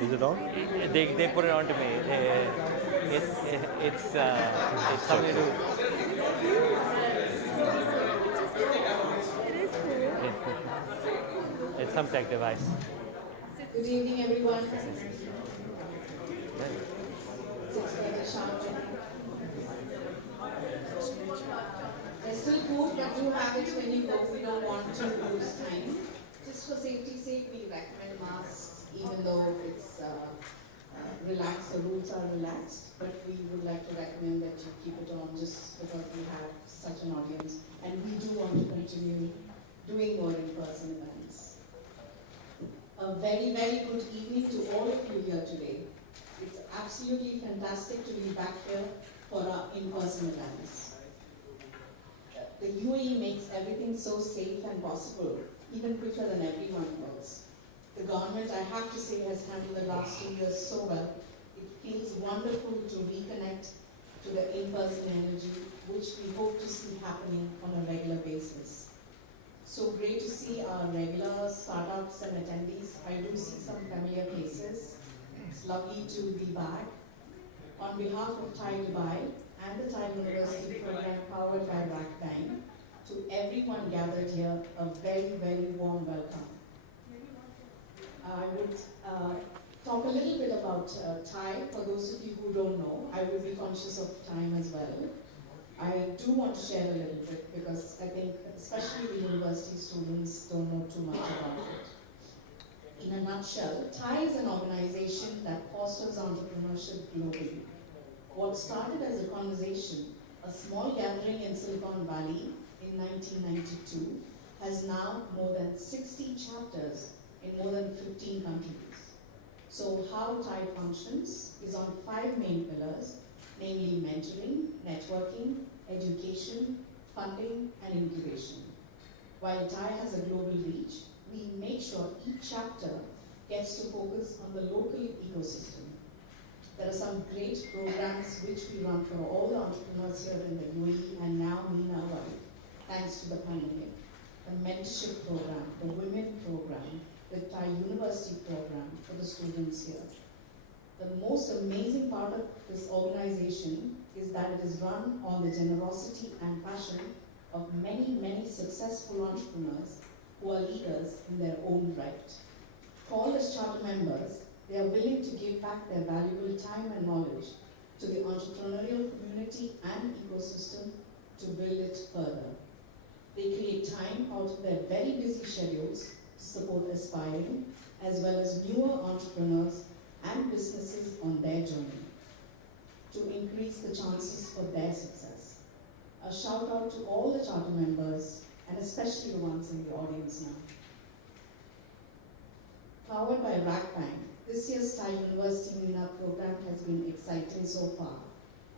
Is it on? They put it on to me. It's something to do. It's some tech device. Good evening, everyone. There's still food, but do have it when you go. We don't want to lose time. Just for safety's sake, we recommend masks, even though it's relaxed, the rules are relaxed. But we would like to recommend that you keep it on just because we have such an audience. And we do want to continue doing more in-person events. A very, very good evening to all of you here today. It's absolutely fantastic to be back here for our in-person events. The UAE makes everything so safe and possible, even quicker than everyone else. The government, I have to say, has handled the last 2 years so well. It feels wonderful to reconnect to the in-person energy, which we hope to see happening on a regular basis. So great to see our regular startups and attendees. I do see some familiar faces. It's lovely to be back. On behalf of TiE Dubai and the TiE University program powered by Rakdine, to everyone gathered here, a very, very warm welcome. I would talk a little bit about TiE. For those of you who don't know, I will be conscious of time as well. I do want to share a little bit because I think especially the university students don't know too much about it. In a nutshell, TiE is an organization that fosters entrepreneurship globally. What started as a conversation, a small gathering in Silicon Valley in 1992, has now more than 60 chapters in more than 15 countries. So how TiE functions is on 5 main pillars, namely mentoring, networking, education, funding, and incubation. While TiE has a global reach, we make sure each chapter gets to focus on the local ecosystem. There are some great programs which we run for all the entrepreneurs here in the UAE and now MENA wide, thanks to the pandemic. The mentorship program, the women program, the TiE University program for the students here. The most amazing part of this organization is that it is run on the generosity and passion of many, many successful entrepreneurs who are leaders in their own right. Called as charter members, they are willing to give back their valuable time and knowledge to the entrepreneurial community and ecosystem to build it further. They create time out of their very busy schedules to support aspiring as well as newer entrepreneurs and businesses on their journey to increase the chances for their success. A shout out to all the charter members and especially the ones in the audience now. Powered by Rackbank, this year's TiE University MENA program has been exciting so far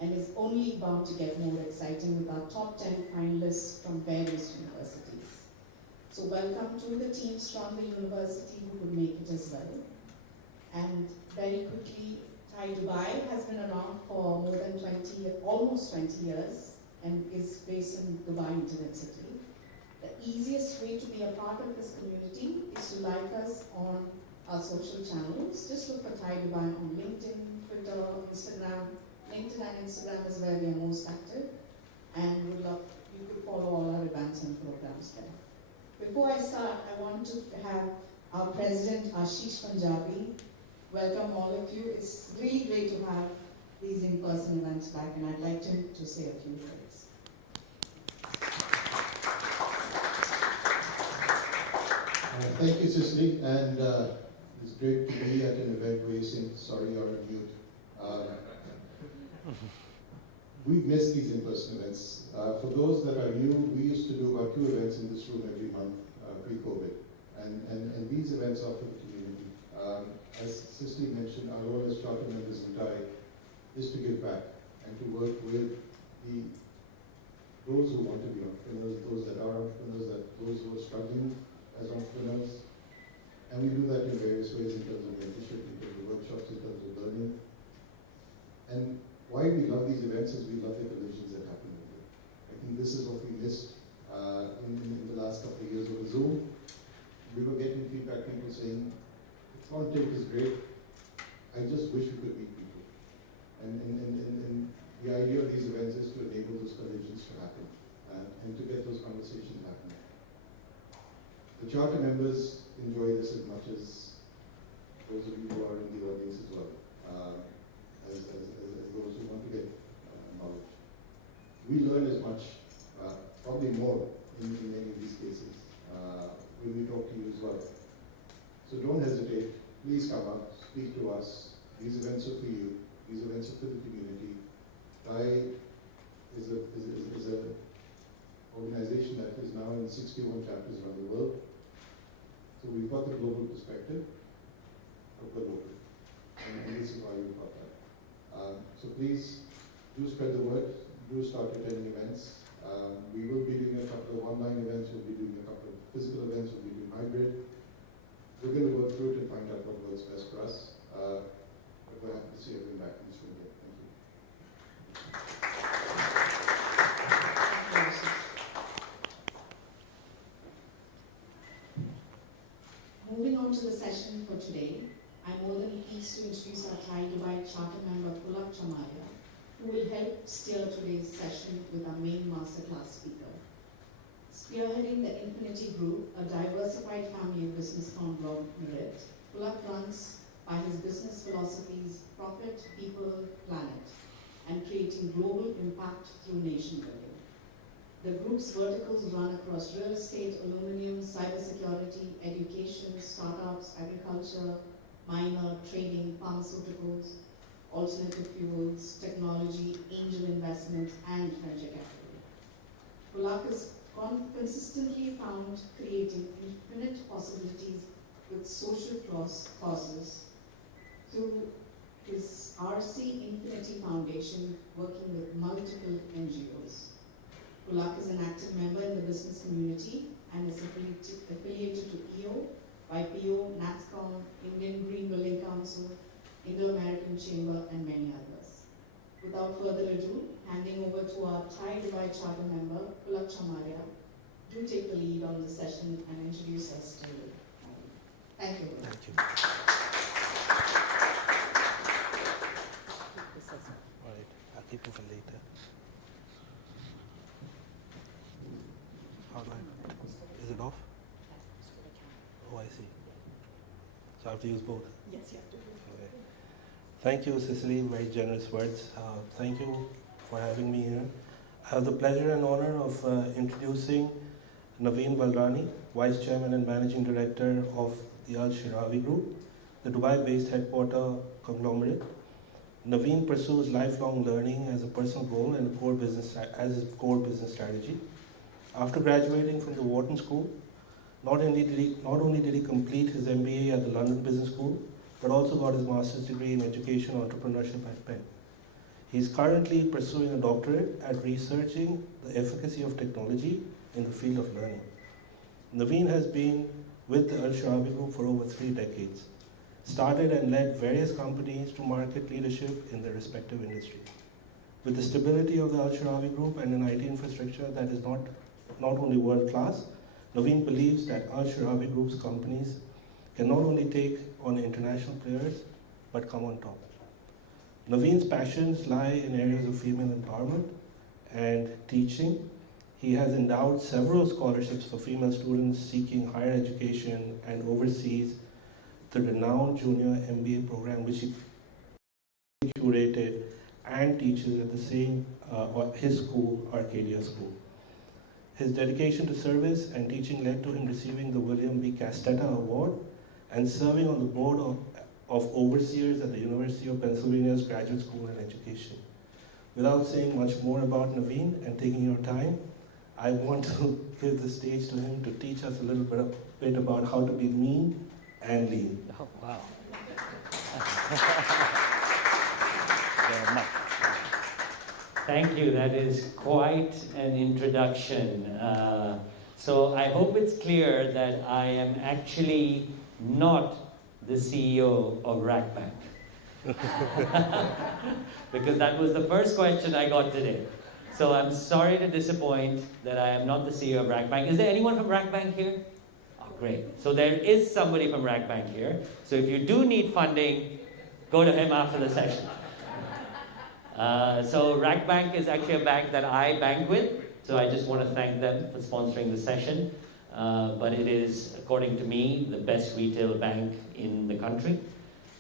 and is only bound to get more exciting with our top 10 finalists from various universities. So welcome to the teams from the university who could make it as well. And very quickly, TiE Dubai has been around for more than almost 20 years and is based in Dubai Internet City. The easiest way to be a part of this community is to like us on our social channels. Just look for TiE Dubai on LinkedIn, Twitter, Instagram. LinkedIn and Instagram is where we are most active, and would love you could follow all our events and programs there. Before I start, I want to have our president Ashish Punjabi welcome all of you. It's really great to have these in-person events back, and I'd like him to say a few words. Thank you, Cicely, and it's great to be at an event where you sing "Sorry You're on Mute." We've missed these in-person events. For those that are new, we used to do about 2 events in this room every month pre-COVID, and these events are for the community. As Cicely mentioned, our role as charter members in TiE is to give back and to work with those who want to be entrepreneurs, those that are entrepreneurs, those who are struggling as entrepreneurs. And we do that in various ways in terms of mentorship, in terms of workshops, in terms of learning. And why we love these events is we love the collisions that happen with it. I think this is what we missed in the last couple of years over Zoom. We were getting feedback, people saying, content is great, I just wish we could meet people. And the idea of these events is to enable those collisions to happen and to get those conversations happening. The charter members enjoy this as much as those of you who are in the audience as well, as those who want to get knowledge. We learn as much, probably more in many of these cases when we talk to you as well. So don't hesitate, please come up, speak to us. These events are for you, these events are for the community. TiE is an organization that is now in 61 chapters around the world. So we've got the global perspective of the local, and this is why we've got that. So please do spread the word, do start attending events. We will be doing a couple of online events, we'll be doing a couple of physical events, we'll be doing hybrid. We're going to work through it and find out what works best for us. But we're happy to see everyone back in this room here. Thank you. Moving on to the session for today, I'm more than pleased to introduce our TiE Dubai charter member Pulak Chamaria, who will help steer today's session with our main masterclass speaker. Spearheading the Infinity Group, a diversified family of business conglomerate, Pulak runs by his business philosophies profit, people, planet, and creating global impact through nation building. The group's verticals run across real estate, aluminum, cybersecurity, education, startups, agriculture, minor, trading, pharmaceuticals, alternative fuels, technology, angel investment, and venture capital. Pulak is consistently found creating infinite possibilities with social causes through his RC Infinity Foundation, working with multiple NGOs. Pulak is an active member in the business community and is affiliated to EO, YPO, NASCOM, Indian Green Building Council, Indo-American Chamber, and many others. Without further ado, handing over to our TiE-U charter member, Pulak Chamaria, do take the lead on the session and introduce us to you. Thank you. Thank you. All right, I'll keep it for later. How do I? Is it off? Oh, I see. So I have to use both? Yes, you have to. Okay. Thank you, Cicely. Very generous words. Thank you for having me here. I have the pleasure and honor of introducing Naveen Valrani, Vice Chairman and Managing Director of the Al-Shirawi Group, the Dubai-based headquarter conglomerate. Naveen pursues lifelong learning as a personal goal and as his core business strategy. After graduating from the Wharton School, not only did he complete his MBA at the London Business School, but also got his master's degree in education entrepreneurship at Penn. He's currently pursuing a doctorate at researching the efficacy of technology in the field of learning. Naveen has been with the Al-Shirawi Group for over 3 decades, started and led various companies to market leadership in their respective industries. With the stability of the Al-Shirawi Group and an IT infrastructure that is not only world-class, Naveen believes that Al-Shirawi Group's companies can not only take on international players, but come on top. Naveen's passions lie in areas of female empowerment and teaching. He has endowed several scholarships for female students seeking higher education and oversees the renowned junior MBA program, which he curated and teaches at the same his school, Arcadia School. His dedication to service and teaching led to him receiving the William B. Castetta Award and serving on the board of overseers at the University of Pennsylvania's Graduate School in Education. Without saying much more about Naveen and taking your time, I want to give the stage to him to teach us a little bit about how to be mean and lean. Oh, wow. Thank you. That is quite an introduction. So I hope it's clear that I am actually not the CEO of RackBank. Because that was the first question I got today. So I'm sorry to disappoint that I am not the CEO of RackBank. Is there anyone from RackBank here? Oh, great. So there is somebody from RackBank here. So if you do need funding, go to him after the session. So RackBank is actually a bank that I bank with. So I just want to thank them for sponsoring the session. But it is, according to me, the best retail bank in the country.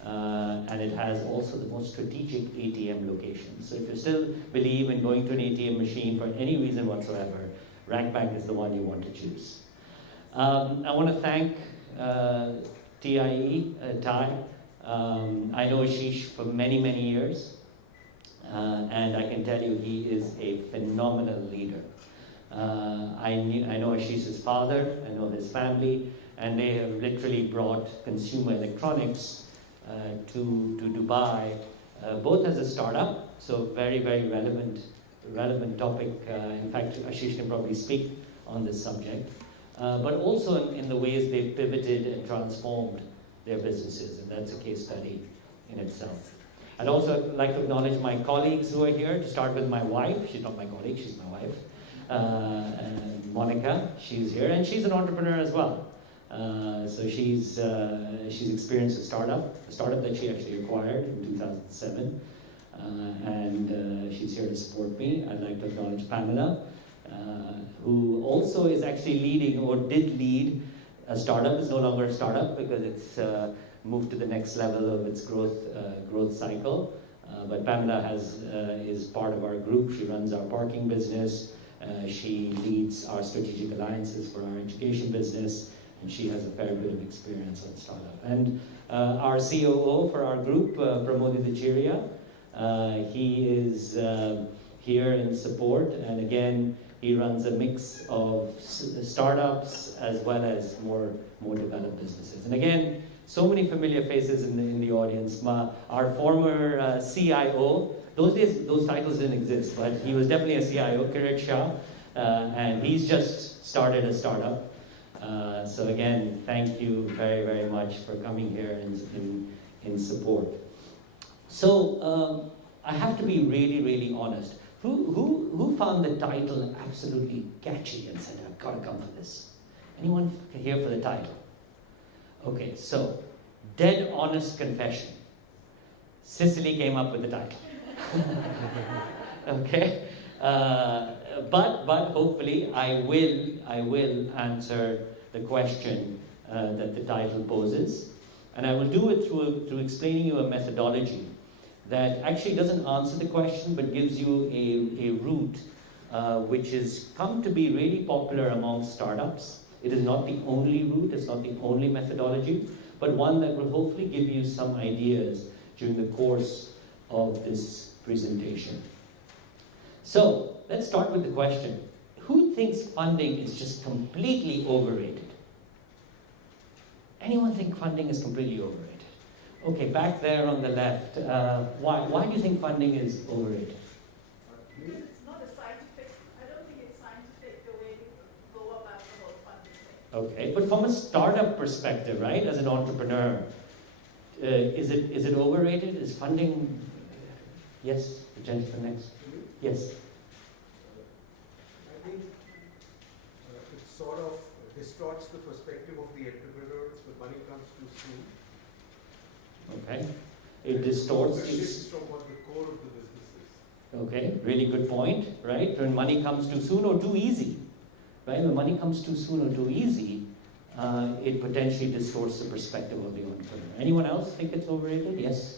And it has also the most strategic ATM locations. So if you still believe in going to an ATM machine for any reason whatsoever, RackBank is the one you want to choose. I want to thank TiE. I know Ashish for many, many years. And I can tell you he is a phenomenal leader. I know Ashish's father, I know his family, and they have literally brought consumer electronics to Dubai, both as a startup, so very, very relevant topic. In fact, Ashish can probably speak on this subject, but also in the ways they've pivoted and transformed their businesses, and that's a case study in itself. I'd also like to acknowledge my colleagues who are here, to start with my wife. She's not my colleague, she's my wife. And Monica, she's here, and she's an entrepreneur as well. So she's experienced a startup that she actually acquired in 2007. And she's here to support me. I'd like to acknowledge Pamela, who also is actually leading, or did lead, a startup. It's no longer a startup because it's moved to the next level of its growth cycle. But Pamela is part of our group. She runs our parking business. She leads our strategic alliances for our education business, and she has a fair bit of experience on startup. And our COO for our group, Pramodi Dichiria, he is here in support, and again, He runs a mix of startups as well as more developed businesses. And again, so many familiar faces in the audience. Our former CIO, those days those titles didn't exist, but he was definitely a CIO, Kirit Shah, and he's just started a startup. So again, thank you very, very much for coming here in support. So I have to be really, really honest. Who found the title absolutely catchy and said, I've got to come for this? Anyone here for the title? Okay, so Dead Honest Confession. Cicely came up with the title. Okay, but hopefully I will answer the question that the title poses, and I will do it through explaining you a methodology that actually doesn't answer the question but gives you a route which has come to be really popular among startups. It is not the only route, it's not the only methodology, but one that will hopefully give you some ideas during the course of this presentation. So, let's start with the question. Who thinks funding is just completely overrated? Anyone think funding is completely overrated? Okay, back there on the left, why do you think funding is overrated? Because it's not a scientific, I don't think it's scientific the way you go about the whole funding thing. Okay, but from a startup perspective, right, as an entrepreneur, is it overrated? Is funding... Yes, the gentleman next. Yes. I think it sort of distorts the perspective of the entrepreneur if the money comes too soon. Okay. It distorts It its... shifts from what the core of the business is. Okay, really good point, right? When money comes too soon or too easy, right? When money comes too soon or too easy, it potentially distorts the perspective of the entrepreneur. Anyone else think it's overrated? Yes?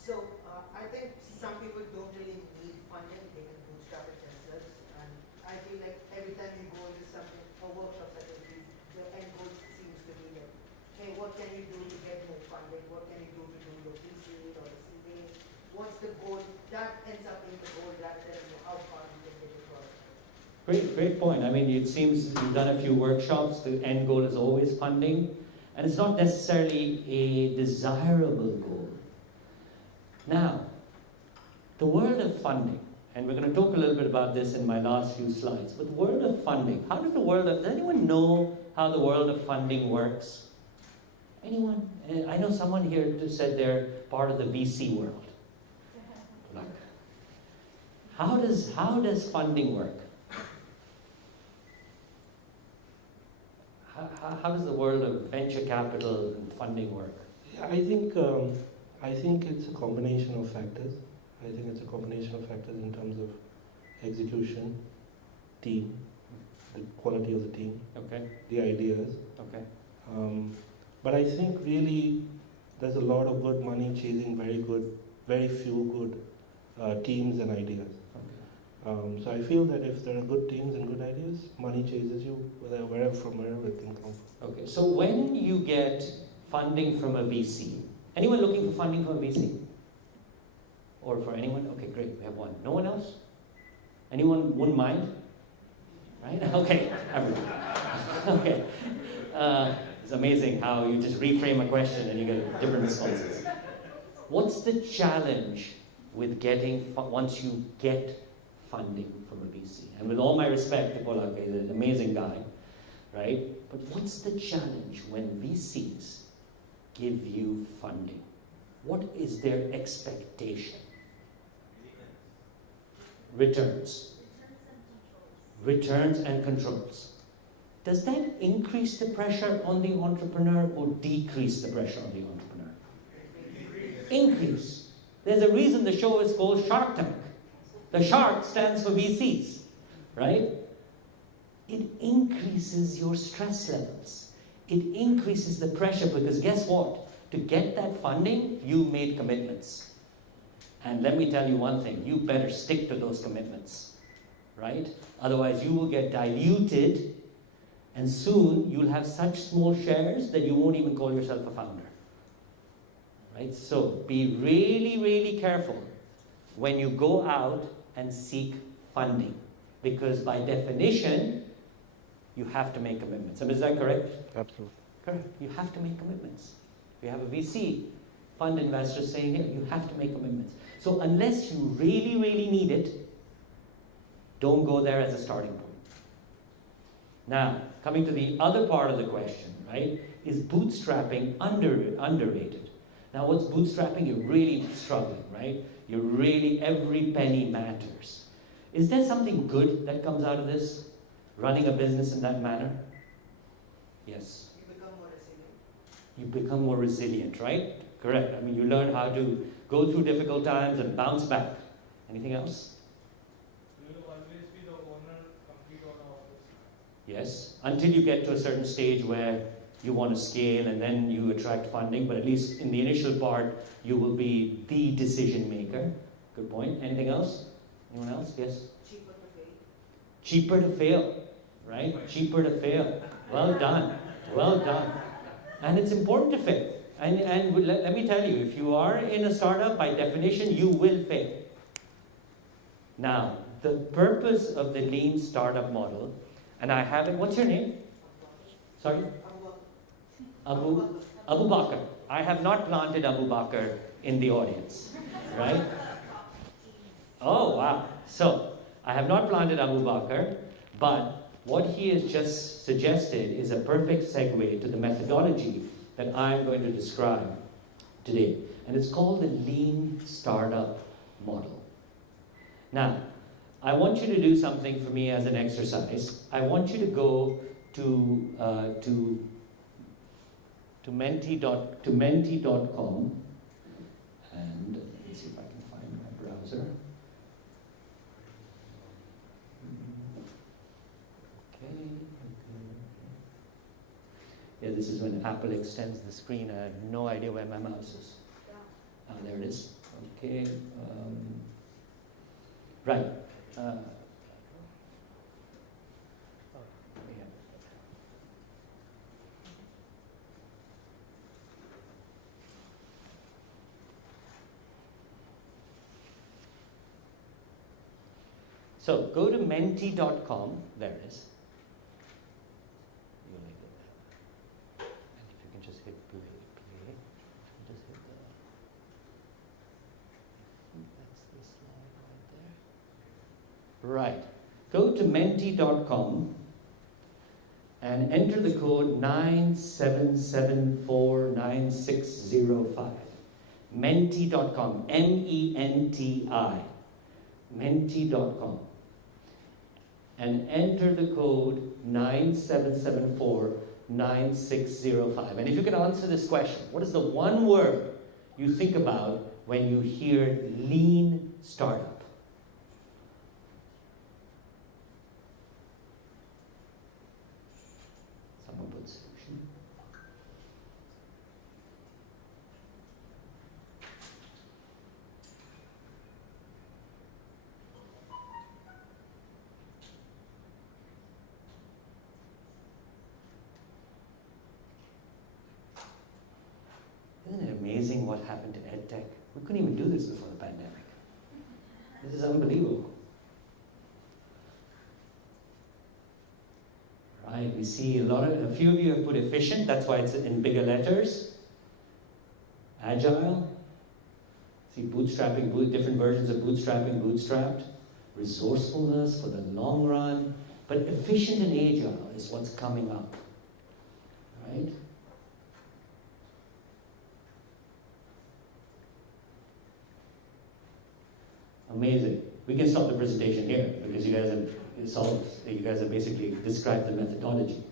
So, I think some people don't really need funding, they can bootstrap it themselves. And I feel like every time you go into something, a workshop such as these, the end goal seems to be like, hey, what can you do to get more funding? What can you do to do your PC or the CA? What's the goal? That ends up being the goal rather than how far you can take the product. Great point. I mean, it seems you've done a few workshops, the end goal is always funding, and it's not necessarily a desirable goal. Now, the world of funding, and we're going to talk a little bit about this in my last few slides, but the world of funding, does anyone know how the world of funding works? Anyone? I know someone here just said they're part of the VC world. Look. How does funding work? How does the world of venture capital and funding work? Yeah, I think it's a combination of factors. I think it's a combination of factors in terms of execution, team, the quality of the team, Okay. the ideas. Okay. But I think really there's a lot of good money chasing very few good teams and ideas. So I feel that if there are good teams and good ideas, money chases you wherever it can come from. Okay. So when you get funding from a VC, anyone looking for funding from a VC? Or for anyone? Okay, great. We have one. No one else? Anyone wouldn't mind? Right? Okay. Everyone. Okay. It's amazing how you just reframe a question and you get different responses. What's the challenge with getting, once you get funding from a VC? And with all my respect to Polak, he's an amazing guy, right? But what's the challenge when VCs give you funding? What is their expectation? Returns. Returns and controls. Does that increase the pressure on the entrepreneur or decrease the pressure on the entrepreneur? Increase. There's a reason the show is called Shark Tank. The shark stands for VCs, right? It increases your stress levels. It increases the pressure because guess what? To get that funding, you made commitments. And let me tell you one thing, you better stick to those commitments, right? Otherwise you will get diluted and soon you'll have such small shares that you won't even call yourself a founder, right? So be really, really careful when you go out and seek funding. Because by definition, you have to make commitments. Is that correct? Absolutely. Correct. You have to make commitments. We have a VC fund investor saying here, you have to make commitments. So unless you really, really need it, don't go there as a starting point. Now, coming to the other part of the question, right? Is bootstrapping underrated? Now, what's bootstrapping? You're really struggling, right? You're really, every penny matters. Is there something good that comes out of this? Running a business in that manner? Yes. You become more resilient. You become more resilient, right? Correct. I mean, you learn how to go through difficult times and bounce back. Anything else? You will always be the owner, complete owner of this. Yes. Until you get to a certain stage where you want to scale and then you attract funding, but at least in the initial part, you will be the decision maker. Good point. Anything else? Anyone else? Yes? Cheaper to fail. Cheaper to fail, right? Cheaper to fail. Well done. Well done. And it's important to fail. And let me tell you, if you are in a startup, by definition, you will fail. Now, the purpose of the lean startup model, and I have it, what's your name? Sorry? Abu Bakr. I have not planted Abu Bakr in the audience, right? Oh, wow. So, I have not planted Abu Bakr, but what he has just suggested is a perfect segue to the methodology that I'm going to describe today. And it's called the Lean Startup Model. Now, I want you to do something for me as an exercise. I want you to go to menti.com, and let me see if I can find my browser. Yeah, this is when Apple extends the screen. I have no idea where my mouse is. Ah, there it is. Okay. Right. Yeah. So go to menti.com. There it is. Just hit play. Just hit the. That's the slide right there. Right. Go to menti.com and enter the code 97749605. Menti.com. MENTI. Menti.com. And enter the code 97749605. And if you can answer this question, what is the one word you think about when you hear lean startup? Someone put solution. Isn't it amazing what happened to EdTech? We couldn't even do this before the pandemic. This is unbelievable. Right, we see a few of you have put efficient, that's why it's in bigger letters. Agile. See bootstrapping, different versions of bootstrapping, bootstrapped. Resourcefulness for the long run. But efficient and agile is what's coming up. Right? Amazing. We can stop the presentation here because you guys have basically described the methodology.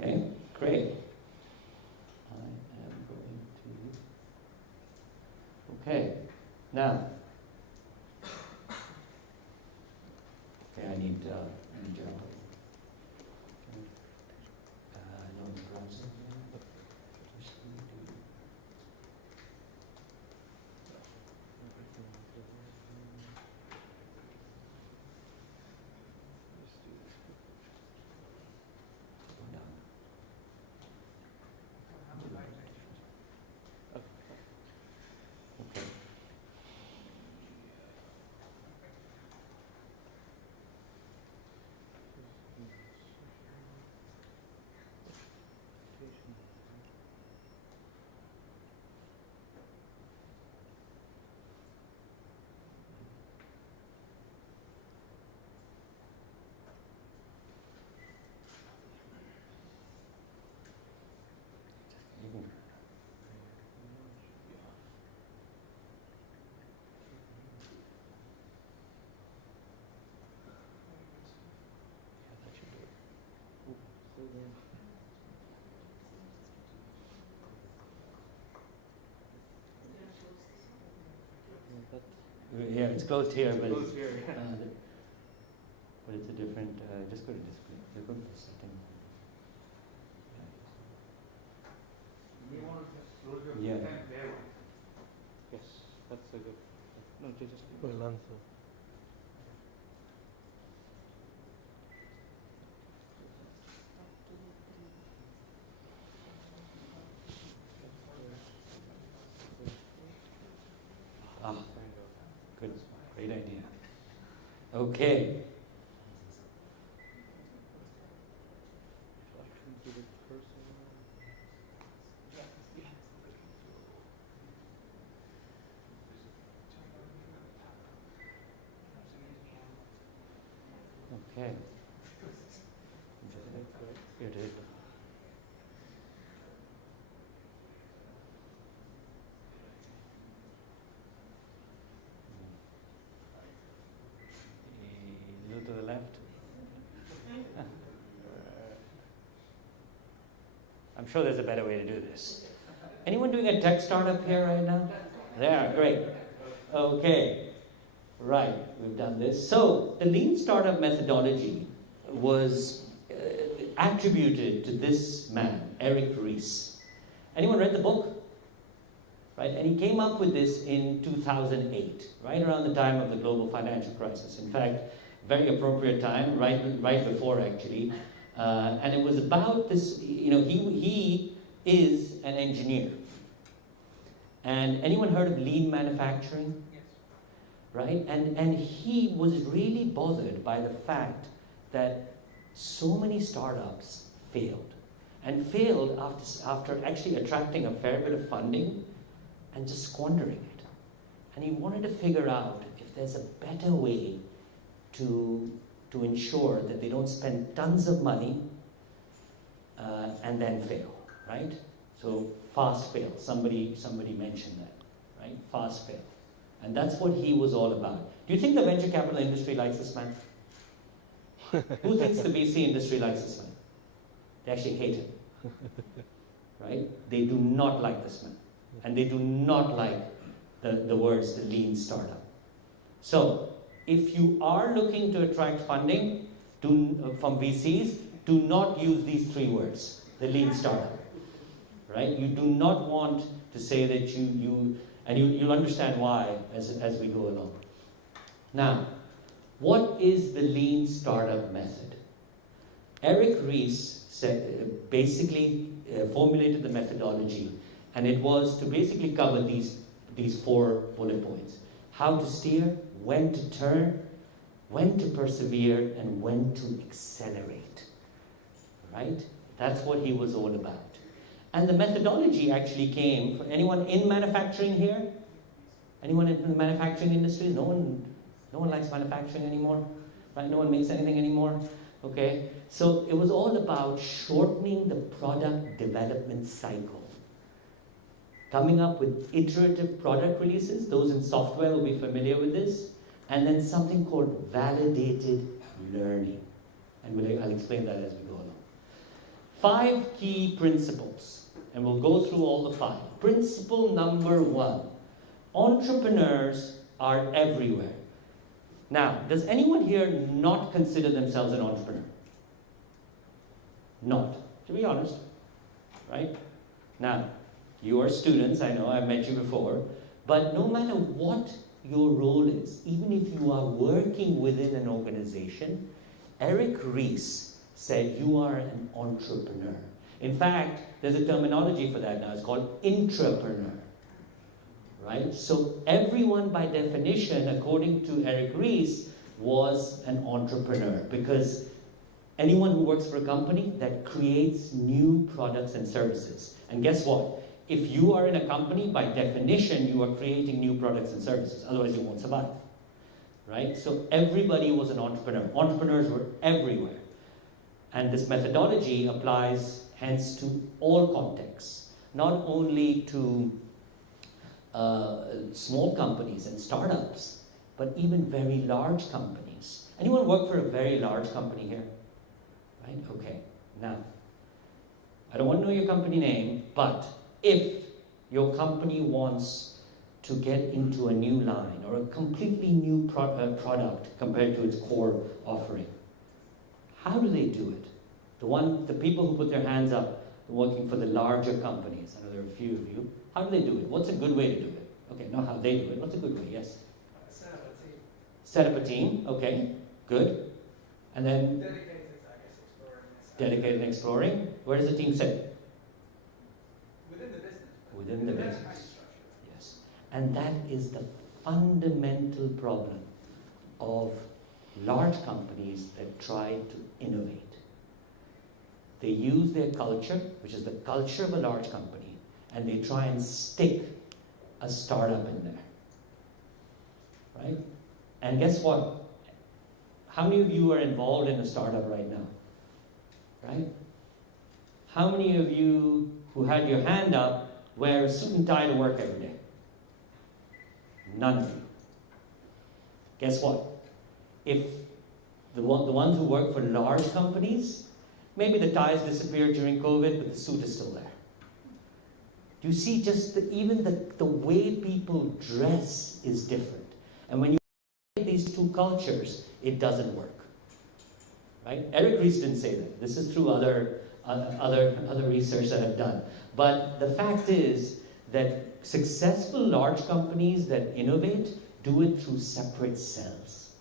Okay, great. Okay, now, okay, I need your help. No browser. Yeah, it's closed here, but Close here, yeah. but it's a different. Just go to display. Go to the setting. You may want to just close your Yeah. and there. Yes, that's a good. No, just. Well answered. Ah, good, great idea. Okay. Okay. It is. A little to the left. I'm sure there's a better way to do this. Anyone doing a tech startup here right now? There, great. Okay. Right, we've done this. So, the lean startup methodology was attributed to this man, Eric Ries. Anyone read the book? Right, and he came up with this in 2008, right around the time of the global financial crisis. In fact, very appropriate time, right before actually. And it was about this, he is an engineer. And anyone heard of lean manufacturing? Right? And he was really bothered by the fact that so many startups failed. And failed after actually attracting a fair bit of funding and just squandering it. And he wanted to figure out if there's a better way to ensure that they don't spend tons of money and then fail, right? So fast fail. Somebody mentioned that, right? Fast fail. And that's what he was all about. Do you think the venture capital industry likes this man? Who thinks the VC industry likes this man? They actually hate him. Right? They do not like this man. And they do not like the words, the lean startup. So, if you are looking to attract funding from VCs, do not use these three words, the lean startup. Right? You do not want to say that you'll understand why as we go along. Now, what is the lean startup method? Eric Ries basically formulated the methodology, and it was to basically cover these 4 bullet points. How to steer, when to turn, when to persevere, and when to accelerate. Right? That's what he was all about. And the methodology actually came from anyone in manufacturing here? Anyone in the manufacturing industry? No one likes manufacturing anymore? Right? No one makes anything anymore? Okay? So it was all about shortening the product development cycle. Coming up with iterative product releases. Those in software will be familiar with this. And then something called validated learning. And I'll explain that as we go along. 5 key principles. And we'll go through all the 5. Principle number 1. Entrepreneurs are everywhere. Now, does anyone here not consider themselves an entrepreneur? Not. To be honest. Right? Now, you are students, I know, I've met you before. But no matter what your role is, even if you are working within an organization, Eric Ries said you are an entrepreneur. In fact, there's a terminology for that now. It's called intrapreneur. Right? So everyone by definition, according to Eric Ries, was an entrepreneur, because anyone who works for a company that creates new products and services. And guess what? If you are in a company, by definition, you are creating new products and services. Otherwise, you won't survive. Right? So everybody was an entrepreneur. Entrepreneurs were everywhere. And this methodology applies, hence, to all contexts. Not only to small companies and startups, but even very large companies. Anyone work for a very large company here? Right? Okay. Now, I don't want to know your company name, but if your company wants to get into a new line or a completely new product compared to its core offering. How do they do it? The people who put their hands up working for the larger companies, I know there are a few of you, how do they do it? What's a good way to do it? Okay, not how they do it, what's a good way? Yes? Set up a team. Set up a team, okay, good. And then Dedicated, I guess, exploring this. dedicated and exploring. Where does the team sit? Within the business. Within the enterprise business. structure. Yes. And that is the fundamental problem of large companies that try to innovate. They use their culture, which is the culture of a large company, and they try and stick a startup in there. Right? And guess what? How many of you are involved in a startup right now? Right? How many of you who had your hand up wear a suit and tie to work every day? None of you. Guess what? If the ones who work for large companies, maybe the ties disappeared during COVID, but the suit is still there. Do you see just even the way people dress is different? And when you look at these two cultures, it doesn't work. Right? Eric Ries didn't say that. This is through other research that I've done. But the fact is that successful large companies that innovate do it through separate cells.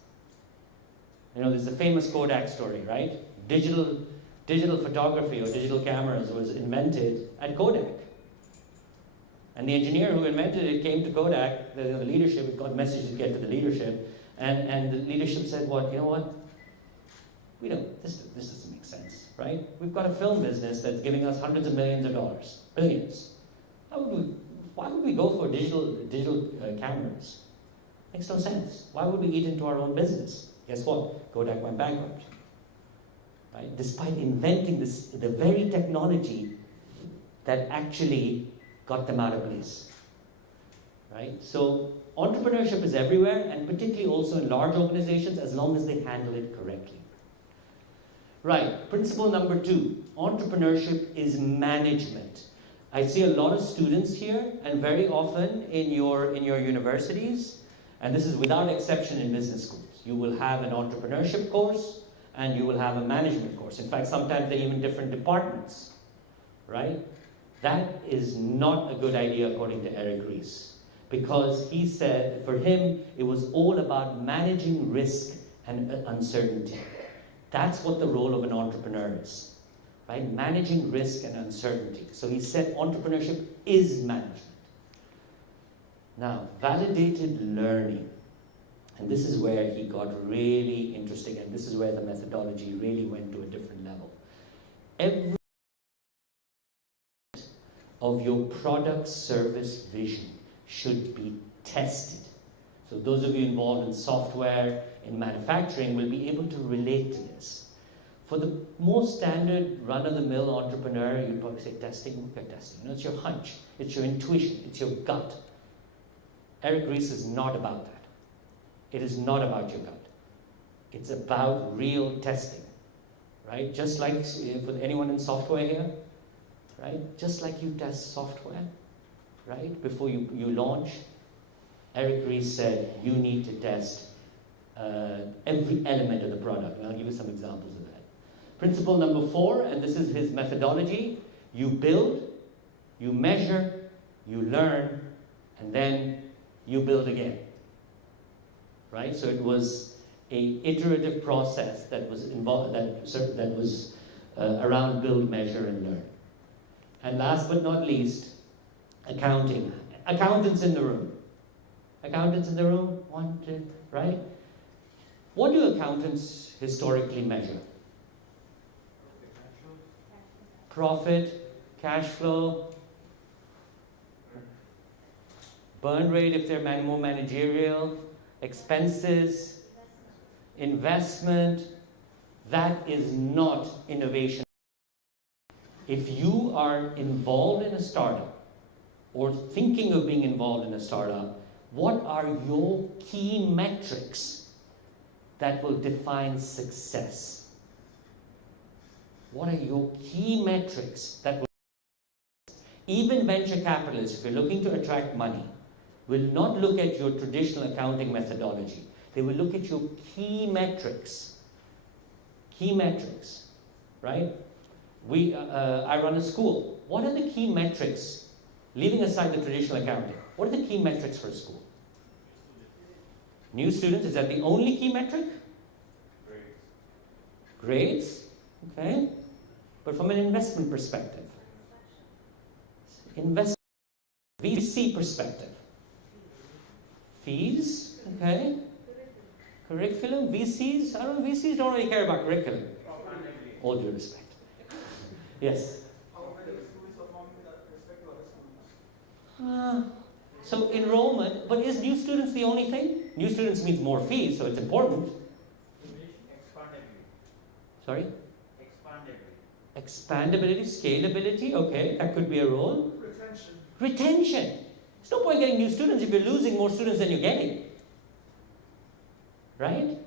You know, there's the famous Kodak story, right? Digital photography or digital cameras was invented at Kodak. And the engineer who invented it came to Kodak, the leadership, it got messages to get to the leadership, and the leadership said, "What? You know what? This doesn't make sense, right? We've got a film business that's giving us hundreds of millions of dollars, billions. Why would we go for digital cameras? Makes no sense. Why would we eat into our own business?" Guess what? Kodak went bankrupt. Right? Despite inventing the very technology that actually got them out of place. Right? So entrepreneurship is everywhere, and particularly also in large organizations, as long as they handle it correctly. Right, principle number 2, entrepreneurship is management. I see a lot of students here, and very often in your universities, and this is without exception in business schools. You will have an entrepreneurship course, and you will have a management course. In fact, sometimes they're even different departments, right? That is not a good idea according to Eric Ries, because he said for him it was all about managing risk and uncertainty. That's what the role of an entrepreneur is, right? Managing risk and uncertainty. So he said entrepreneurship is management. Now, validated learning. And this is where he got really interesting, and this is where the methodology really went to a different level. Every of your product service vision should be tested. So those of you involved in software, in manufacturing, will be able to relate to this. For the most standard run-of-the-mill entrepreneur, you'd probably say testing, okay, testing. It's your hunch, it's your intuition, it's your gut. Eric Ries is not about that. It is not about your gut. It's about real testing, right? Just like for anyone in software here, right? Just like you test software, right? Before you launch, Eric Ries said you need to test every element of the product. And I'll give you some examples of that. Principle number 4, and this is his methodology: you build, you measure, you learn, and then you build again. Right? So it was an iterative process that was involved, that was around build, measure, and learn. And last but not least, accounting. Accountants in the room. Accountants in the room? 1, 2, right? What do accountants historically measure? Profit, cash flow, burn rate if they're more managerial, expenses, investment. That is not innovation. If you are involved in a startup or thinking of being involved in a startup, what are your key metrics that will define success? What are your key metrics that will... Even venture capitalists, if you're looking to attract money, will not look at your traditional accounting methodology. They will look at your key metrics. Key metrics, right? I run a school. What are the key metrics? Leaving aside the traditional accounting, what are the key metrics for a school? New students, is that the only key metric? Grades, okay. But from an investment perspective, VC perspective, fees, okay. Curriculum, VCs, VCs don't really care about curriculum. All due respect. Yes? How many schools perform with respect to other schools? So enrollment, but is new students the only thing? New students means more fees, so it's important. Expandability. Sorry? Expandability. Expandability, scalability, okay, that could be a role. Retention. Retention. There's no point getting new students if you're losing more students than you're getting. Right?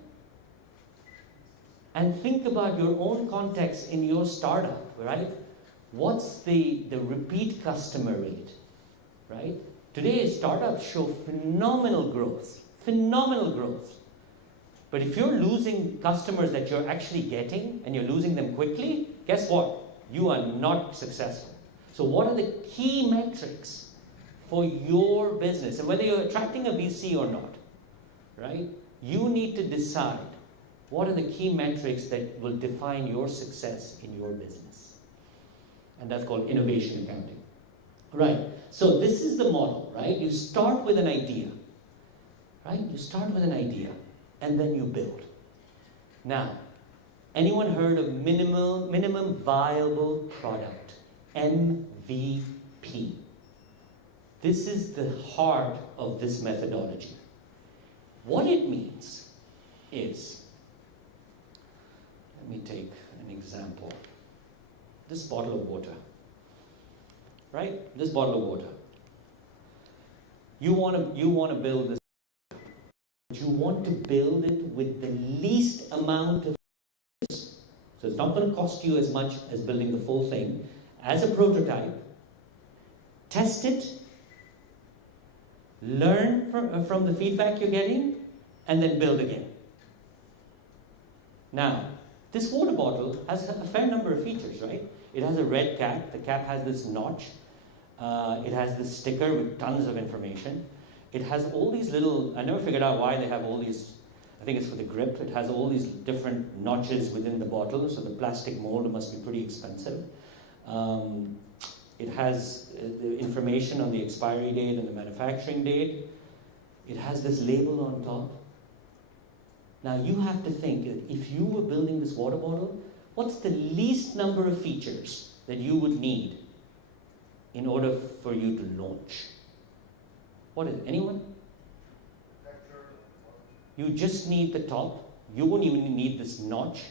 And think about your own context in your startup, right? What's the repeat customer rate, right? Today, startups show phenomenal growth. Phenomenal growth. But if you're losing customers that you're actually getting and you're losing them quickly, guess what? You are not successful. So what are the key metrics for your business? And whether you're attracting a VC or not, right? You need to decide what are the key metrics that will define your success in your business. And that's called innovation accounting. Right, so this is the model, right? You start with an idea, right? You start with an idea, and then you build. Now, anyone heard of minimum viable product, MVP? This is the heart of this methodology. What it means is, let me take an example. This bottle of water. Right? This bottle of water. You want to build this. You want to build it with the least amount of. So it's not going to cost you as much as building the full thing. As a prototype, test it, learn from the feedback you're getting, and then build again. Now, this water bottle has a fair number of features, right? It has a red cap. The cap has this notch. It has this sticker with tons of information. It has all these little, I never figured out why they have all these, I think it's for the grip. It has all these different notches within the bottle, so the plastic mold must be pretty expensive. It has the information on the expiry date and the manufacturing date. It has this label on top. Now you have to think, if you were building this water bottle, what's the least number of features that you would need in order for you to launch? What is it? Anyone? You just need the top. You wouldn't even need this notch.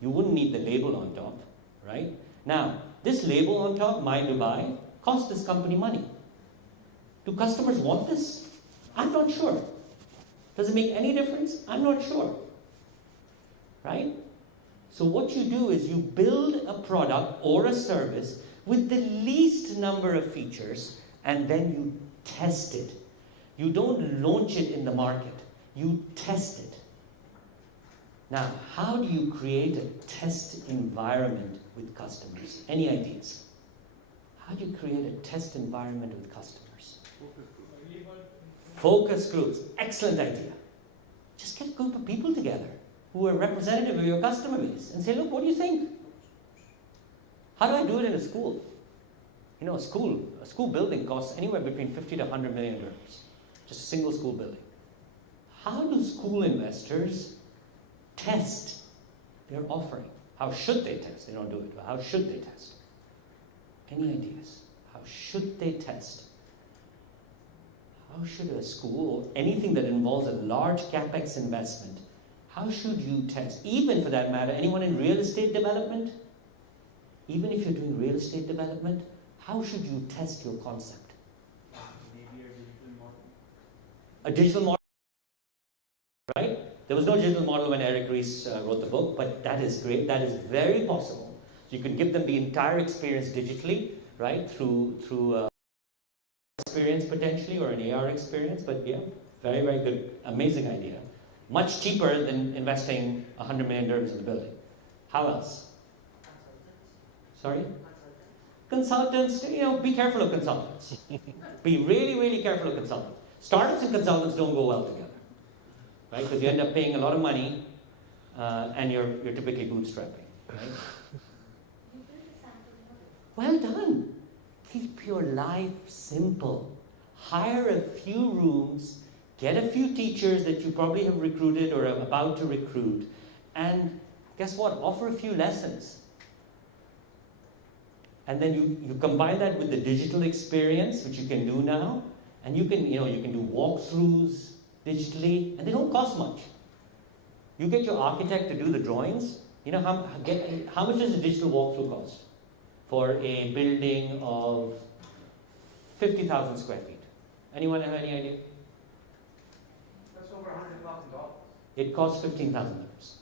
You wouldn't need the label on top, right? Now, this label on top, My Dubai, cost this company money. Do customers want this? I'm not sure. Does it make any difference? I'm not sure. Right? So what you do is you build a product or a service with the least number of features, and then you test it. You don't launch it in the market. You test it. Now, how do you create a test environment with customers? Any ideas? How do you create a test environment with customers? Focus groups. Excellent idea. Just get a group of people together who are representative of your customer base and say, look, what do you think? How do I do it in a school? You know, a school building costs anywhere between 50 to 100 million dirhams. Just a single school building. How do school investors test their offering? How should they test? They don't do it, but how should they test? Any ideas? How should they test? How should a school, or anything that involves a large capex investment, how should you test? Even for that matter, anyone in real estate development? Even if you're doing real estate development, how should you test your concept? Maybe a digital model. A digital model, right? There was no digital model when Eric Ries wrote the book, but that is great. That is very possible. So you can give them the entire experience digitally, right? Through experience potentially, or an AR experience, but yeah, very, very good, amazing idea. Much cheaper than investing 100 million dirhams in the building. How else? Sorry? Consultants, be careful of consultants. Be really, really careful of consultants. Startups and consultants don't go well together, right? Because you end up paying a lot of money, and you're typically bootstrapping, right? Well done. Keep your life simple. Hire a few rooms, get a few teachers that you probably have recruited or are about to recruit, and guess what? Offer a few lessons. And then you combine that with the digital experience, which you can do now, and you can do walkthroughs digitally, and they don't cost much. You get your architect to do the drawings. How much does a digital walkthrough cost for a building of 50,000 square feet? Anyone have any idea? That's over $100,000. It costs $15,000.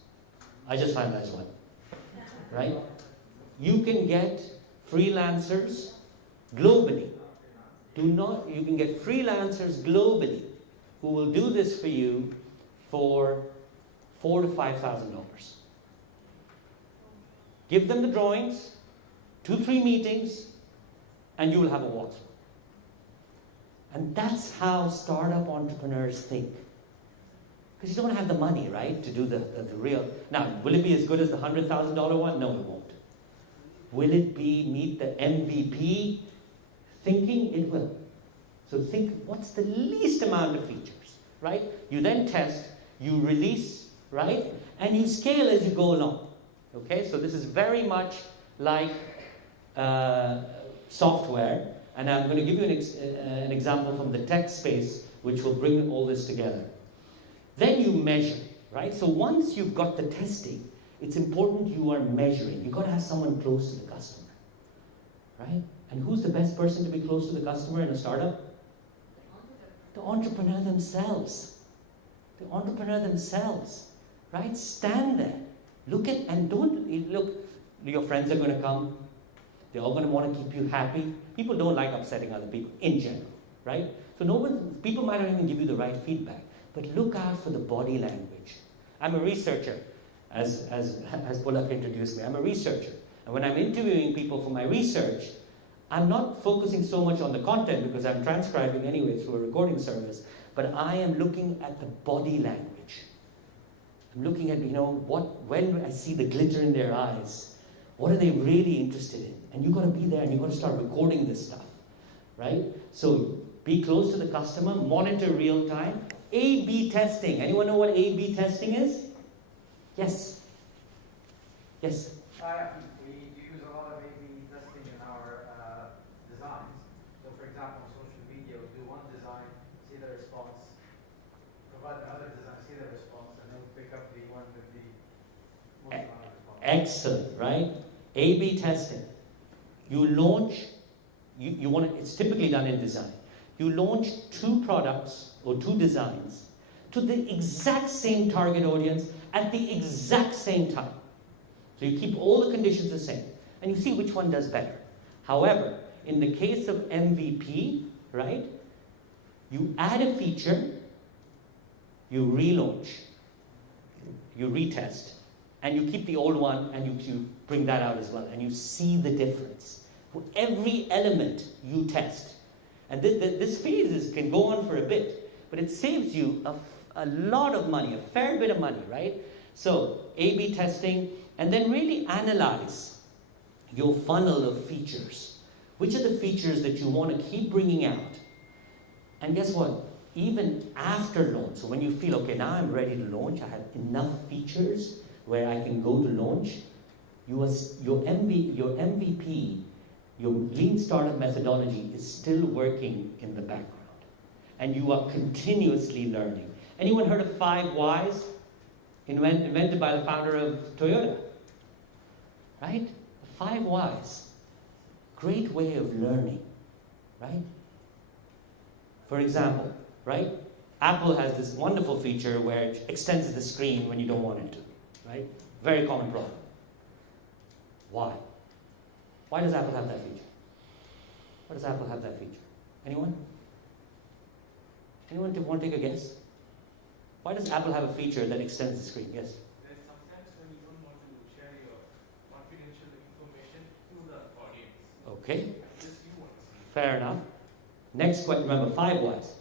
I just found that one. Right? You can get freelancers globally. You can get freelancers globally who will do this for you for $4,000 to $5,000. Give them the drawings, 2-3 meetings, and you will have a walkthrough. And that's how startup entrepreneurs think. Because you don't have the money, right, to do the real. Now, will it be as good as the $100,000 one? No, it won't. Will it meet the MVP thinking? It will. So think, what's the least amount of features, right? You then test, you release, right? And you scale as you go along. Okay, so this is very much like software. And I'm going to give you an example from the tech space, which will bring all this together. Then you measure, right? So once you've got the testing, it's important you are measuring. You've got to have someone close to the customer, right? And who's the best person to be close to the customer in a startup? The entrepreneur themselves. The entrepreneur themselves, right? Stand there. Look, your friends are going to come. They're all going to want to keep you happy. People don't like upsetting other people in general, right? So people might not even give you the right feedback. But look out for the body language. I'm a researcher, as Bullock introduced me. I'm a researcher. And when I'm interviewing people for my research, I'm not focusing so much on the content because I'm transcribing anyway through a recording service, but I am looking at the body language. I'm looking at, when I see the glitter in their eyes, what are they really interested in? And you've got to be there and you've got to start recording this stuff, right? So be close to the customer, monitor real time. A/B testing. Anyone know what A/B testing is? Yes. Yes. We use a lot of A/B testing in our designs. So, for example, on social media, we do one design, see the response, provide another design, see the response, and then we pick up the one with the most amount of response. Excellent, right? A/B testing. You launch. It's typically done in design. You launch 2 products or 2 designs to the exact same target audience at the exact same time. So you keep all the conditions the same, and you see which one does better. However, in the case of MVP, right, you add a feature, you relaunch, you retest, and you keep the old one and you bring that out as well, and you see the difference. For every element you test. And this phase can go on for a bit, but it saves you a lot of money, a fair bit of money, right? So, A/B testing, and then really analyze your funnel of features. Which are the features that you want to keep bringing out? And guess what? Even after launch, so when you feel, okay, now I'm ready to launch, I have enough features where I can go to launch, your MVP, your lean startup methodology is still working in the background. And you are continuously learning. Anyone heard of 5 Whys? Invented by the founder of Toyota. Right? 5 Whys. Great way of learning. Right? For example, right? Apple has this wonderful feature where it extends the screen when you don't want it to. Right? Very common problem. Why? Why does Apple have that feature? Why does Apple have that feature? Anyone? Anyone want to take a guess? Why does Apple have a feature that extends the screen? Yes? There's sometimes when you don't want to share your confidential information to the audience. Okay, Just you want to see. fair enough. Next question, remember 5 whys.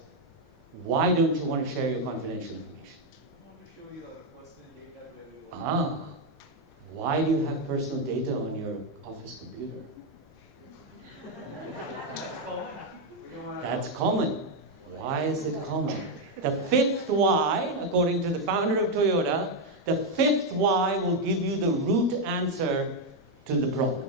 Why don't you want to share your confidential information? I want to show you the personal data where you Why do you have personal data on your office computer? That's common. Why is it common? The 5th why, according to the founder of Toyota, the 5th why will give you the root answer to the problem.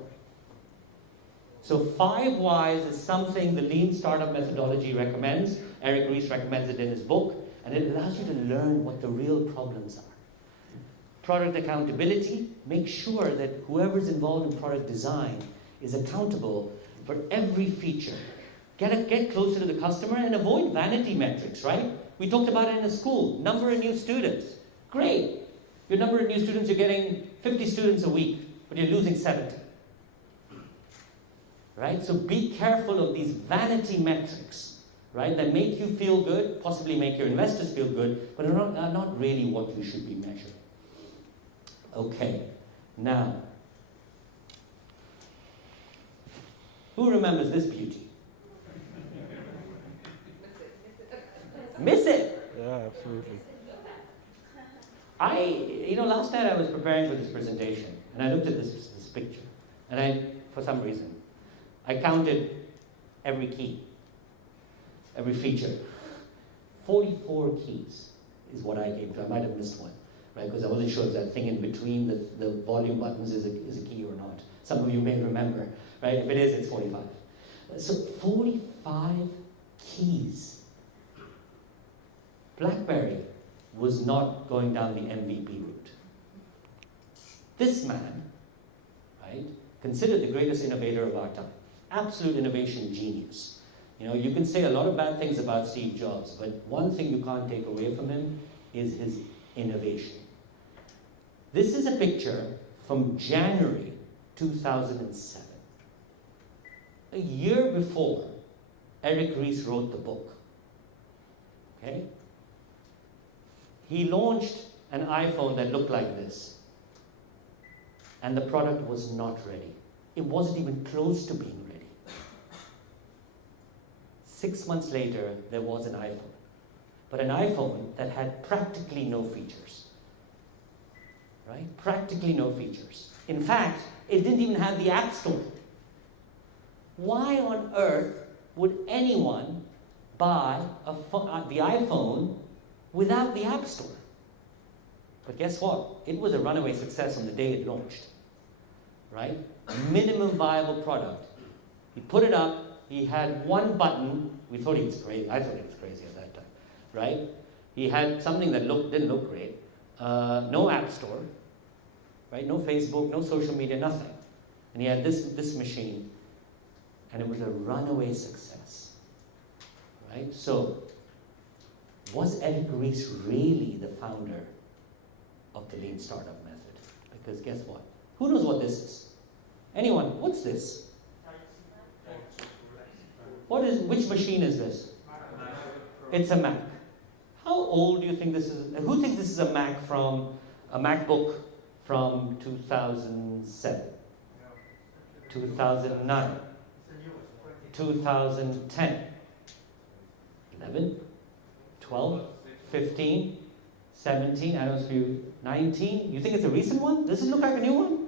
So 5 whys is something the lean startup methodology recommends. Eric Ries recommends it in his book, and it allows you to learn what the real problems are. Product accountability, make sure that whoever's involved in product design is accountable for every feature. Get closer to the customer and avoid vanity metrics, right? We talked about it in a school. Number of new students. Great. Your number of new students, you're getting 50 students a week, but you're losing 70. Right? So be careful of these vanity metrics, right? That make you feel good, possibly make your investors feel good, but are not really what you should be measuring. Okay. Now, who remembers this beauty? Miss it. Yeah, absolutely. Last night I was preparing for this presentation, and I looked at this picture, and for some reason, I counted every key, every feature. 44 keys is what I came to. I might have missed one, right? Because I wasn't sure if that thing in between the volume buttons is a key or not. Some of you may remember, right? If it is, it's 45. So 45 keys. BlackBerry was not going down the MVP route. This man, right, considered the greatest innovator of our time. Absolute innovation genius. You can say a lot of bad things about Steve Jobs, but one thing you can't take away from him is his innovation. This is a picture from January 2007. A year before Eric Ries wrote the book. Okay? He launched an iPhone that looked like this. And the product was not ready. It wasn't even close to being ready. 6 months later, there was an iPhone. But an iPhone that had practically no features. Right? Practically no features. In fact, it didn't even have the App Store. Why on earth would anyone buy the iPhone without the App Store? But guess what? It was a runaway success on the day it launched. Right? A minimum viable product. He put it up, he had one button. We thought he was crazy. I thought he was crazy at that time. Right? He had something that didn't look great. No App Store. Right? No Facebook, no social media, nothing. And he had this machine. And it was a runaway success. Right? So, was Eric Ries really the founder of the lean startup method? Because guess what? Who knows what this is? Anyone? What's this? Which machine is this? It's a Mac. How old do you think this is? Who thinks this is a MacBook from 2007? 2009? 2010? 11? 12? 15? 17? I don't know if you... 19? You think it's a recent one? Does this look like a new one?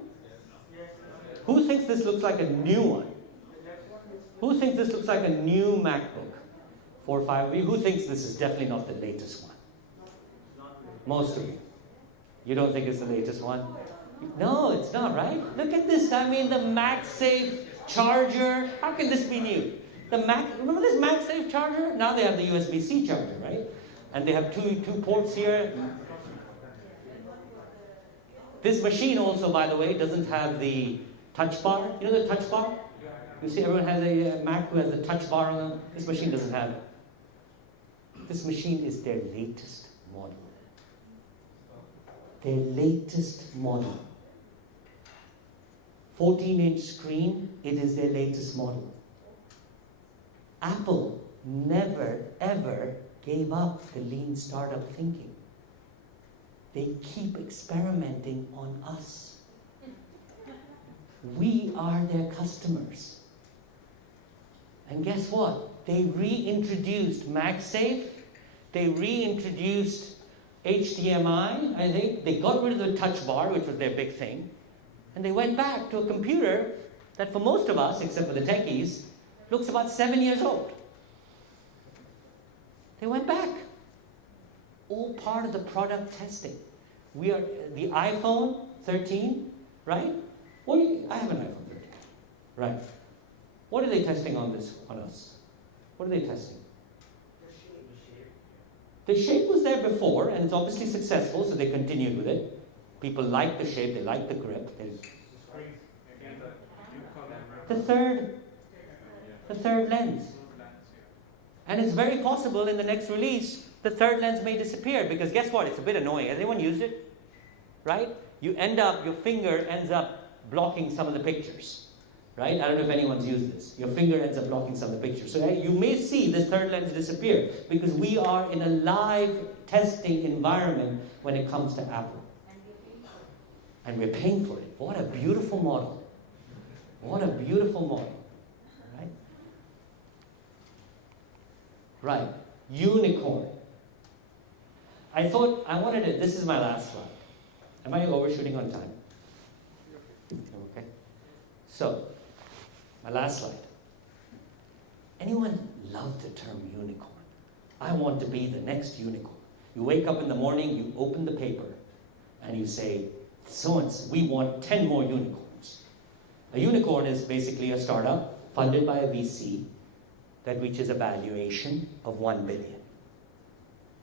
Who thinks this looks like a new one? Who thinks this looks like a new MacBook? 4 or 5 of you. Who thinks this is definitely not the latest one? Most of you. You don't think it's the latest one? No, it's not, right? Look at this. I mean, the MagSafe charger. How can this be new? Remember this MagSafe charger? Now they have the USB-C charger, right? And they have two ports here. This machine also, by the way, doesn't have the touch bar. You know the touch bar? You see everyone has a Mac who has a touch bar on them. This machine doesn't have it. This machine is their latest model. Their latest model. 14-inch screen, it is their latest model. Apple never, ever gave up the lean startup thinking. They keep experimenting on us. We are their customers. And guess what? They reintroduced MagSafe. They reintroduced HDMI, I think. They got rid of the touch bar, which was their big thing. And they went back to a computer that for most of us, except for the techies, looks about 7 years old. They went back. All part of the product testing. We are the iPhone 13, right? I have an iPhone 13, right? What are they testing on us? What are they testing? The shape was there before, and it's obviously successful, so they continued with it. People like the shape, they like the grip. The third lens. And it's very possible in the next release, the third lens may disappear, because guess what? It's a bit annoying. Has anyone used it? Right? Your finger ends up blocking some of the pictures. Right? I don't know if anyone's used this. Your finger ends up blocking some of the pictures. So you may see this third lens disappear, because we are in a live testing environment when it comes to Apple. And we're paying for it. What a beautiful model. What a beautiful model. Right. Unicorn. I thought I wanted to, this is my last slide. Am I overshooting on time? Okay. So, my last slide. Anyone love the term unicorn? I want to be the next unicorn. You wake up in the morning, you open the paper, and you say, we want 10 more unicorns. A unicorn is basically a startup funded by a VC that reaches a valuation of 1 billion.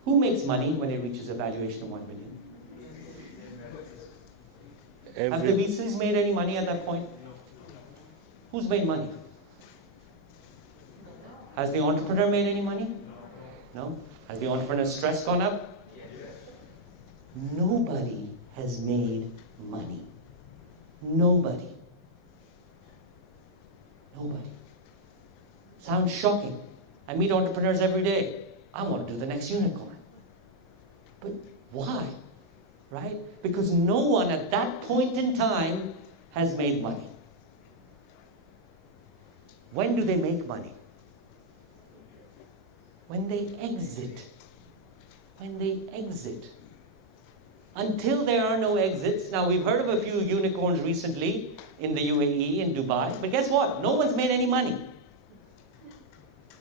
Who makes money when it reaches a valuation of 1 billion? Have the VCs made any money at that point? Who's made money? Has the entrepreneur made any money? No. Has the entrepreneur's stress gone up? Nobody has made money. Nobody. Nobody. Sounds shocking. I meet entrepreneurs every day. I want to do the next unicorn. But why? Right? Because no one at that point in time has made money. When do they make money? When they exit. When they exit. Until there are no exits. Now, we've heard of a few unicorns recently in the UAE, in Dubai. But guess what? No one's made any money.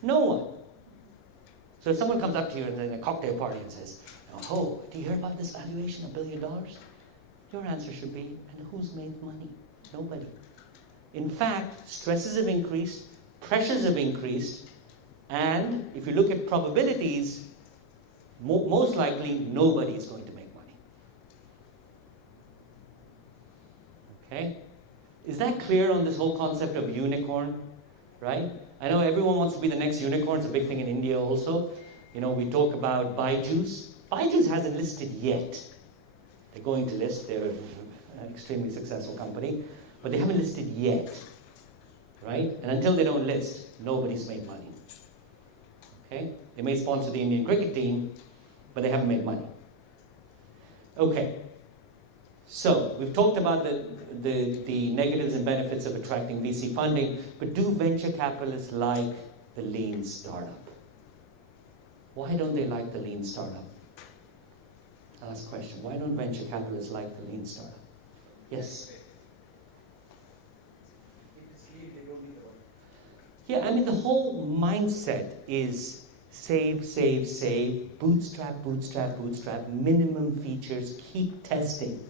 No one. So if someone comes up to you in a cocktail party and says, "Oh, do you hear about this valuation of $1 billion?" Your answer should be, and who's made money? Nobody. In fact, stresses have increased, pressures have increased, and if you look at probabilities, most likely nobody is going to make money. Okay? Is that clear on this whole concept of unicorn? Right? I know everyone wants to be the next unicorn. It's a big thing in India also. You know, we talk about Byju's. Byju's hasn't listed yet. They're going to list. They're an extremely successful company. But they haven't listed yet. Right? And until they don't list, nobody's made money. Okay? They may sponsor the Indian cricket team, but they haven't made money. Okay. So, we've talked about the negatives and benefits of attracting VC funding, but do venture capitalists like the lean startup? Why don't they like the lean startup? Last question. Why don't venture capitalists like the lean startup? Yes? Yeah, I mean, the whole mindset is save, save, save, bootstrap, bootstrap, bootstrap, minimum features, keep testing.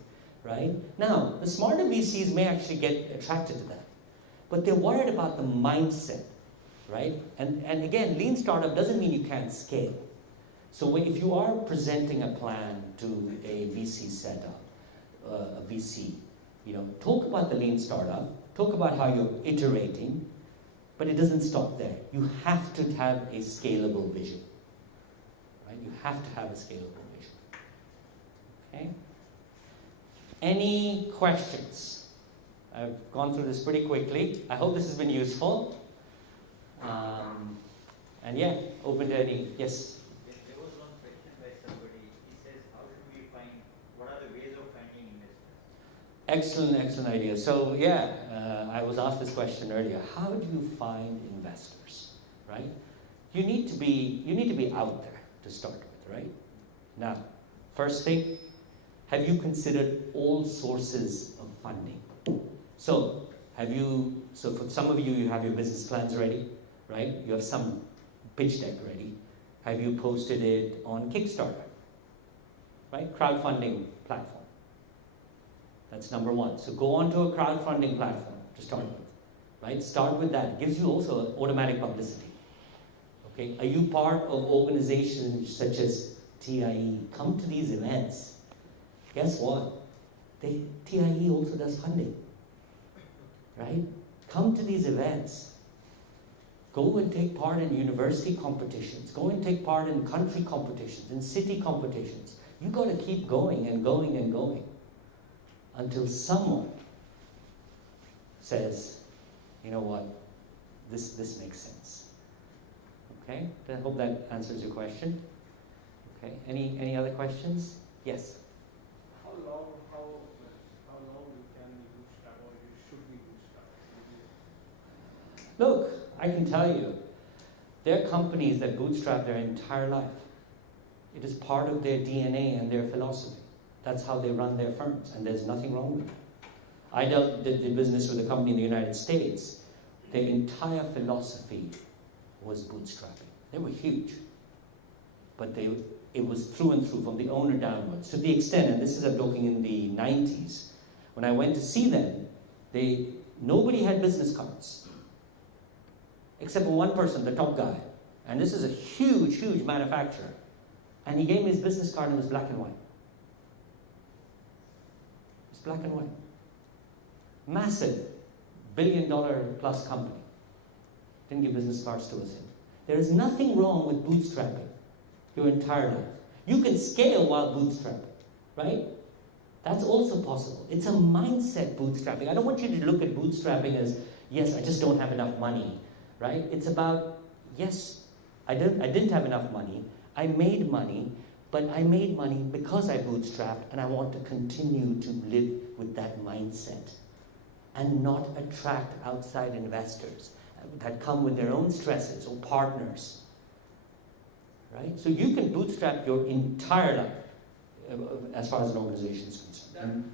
Right? Now, the smarter VCs may actually get attracted to that. But they're worried about the mindset. Right? And again, lean startup doesn't mean you can't scale. So if you are presenting a plan to a VC setup, a VC, talk about the lean startup, talk about how you're iterating, but it doesn't stop there. You have to have a scalable vision. Right? You have to have a scalable vision. Okay? Any questions? I've gone through this pretty quickly. I hope this has been useful. And yeah, open to any. Yes? Excellent, excellent idea. So yeah, I was asked this question earlier. How do you find investors, right? You need to be out there to start with, right? Now, first thing, have you considered all sources of funding? So for some of you, you have your business plans ready, right? You have some pitch deck ready. Have you posted it on Kickstarter, right? Crowdfunding platform. That's number one. So go onto a crowdfunding platform to start with, right? Start with that. It gives you also automatic publicity. Okay? Are you part of organizations such as TiE? Come to these events. Guess what? TiE also does funding, right? Come to these events. Go and take part in university competitions. Go and take part in country competitions, in city competitions. You've got to keep going and going and going until someone says, you know what, this makes sense. Okay? I hope that answers your question. Okay. Any other questions? Yes. How long you can be bootstrap, or you should be bootstrap? Look, I can tell you, there are companies that bootstrap their entire life. It is part of their DNA and their philosophy. That's how they run their firms, and there's nothing wrong with it. I did business with a company in the United States. Their entire philosophy was bootstrapping. They were huge, but it was through and through, from the owner downwards, to the extent, and this is I'm talking in the 90s, when I went to see them, nobody had business cards, except for one person, the top guy, and this is a huge, huge manufacturer, and he gave me his business card and it was black and white. It's black and white. Massive, billion-dollar-plus company. Didn't give business cards to us. There is nothing wrong with bootstrapping your entire life. You can scale while bootstrapping, right? That's also possible. It's a mindset bootstrapping. I don't want you to look at bootstrapping as, yes, I just don't have enough money, right? It's about, yes, I didn't have enough money. I made money, but I made money because I bootstrapped, and I want to continue to live with that mindset and not attract outside investors that come with their own stresses or partners, right? So you can bootstrap your entire life as far as an organization is concerned.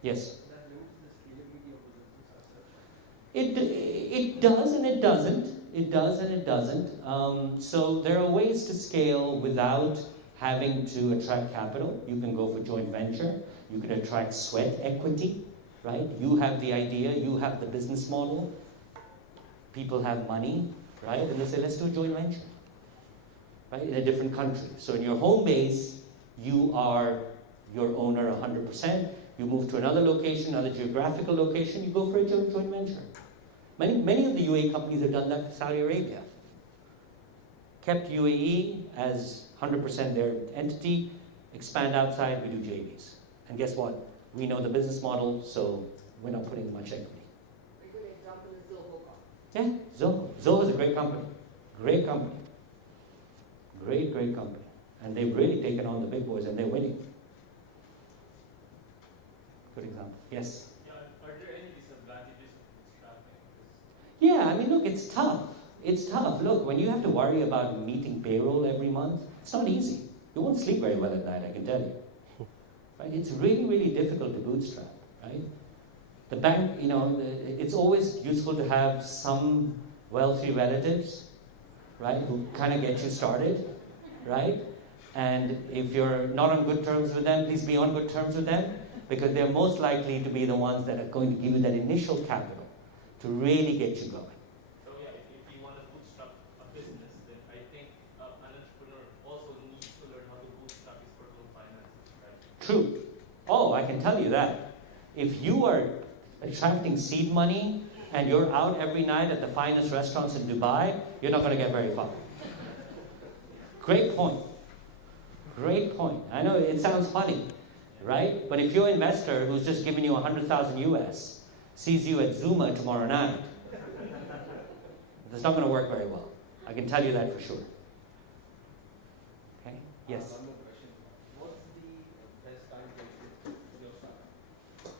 Yes? That limits the scalability of the business as such. It does and it doesn't. It does and it doesn't. So there are ways to scale without having to attract capital. You can go for joint venture. You can attract sweat equity, right? You have the idea, you have the business model. People have money, right? And they say, let's do a joint venture, right? In a different country. So in your home base, you are your owner 100%. You move to another location, another geographical location, you go for a joint venture. Many of the UAE companies have done that for Saudi Arabia. Kept UAE as 100% their entity, expand outside, we do JVs. And guess what? We know the business model, so we're not putting much equity. A good example is Zoho. Yeah, Zoho. Zoho is a great company. Great company. Great company. And they've really taken on the big boys and they're winning. Good example. Yes? Are there any disadvantages of bootstrapping? Yeah, I mean, look, it's tough. It's tough. Look, when you have to worry about meeting payroll every month, it's not easy. You won't sleep very well at night, I can tell you. Right? It's really difficult to bootstrap, right? The bank, it's always useful to have some wealthy relatives, right, who kind of get you started, right? And if you're not on good terms with them, please be on good terms with them, because they're most likely to be the ones that are going to give you that initial capital to really get you going. So yeah, if you want to bootstrap a business, then I think an entrepreneur also needs to learn how to bootstrap his personal finances, right? True. Oh, I can tell you that. If you are attracting seed money and you're out every night at the finest restaurants in Dubai, you're not going to get very far. Great point. Great point. I know it sounds funny, right? But if your investor who's just giving you 100,000 US sees you at Zuma tomorrow night, it's not going to work very well. I can tell you that for sure. Okay? Yes? One more question. What's the best time to exit your startup?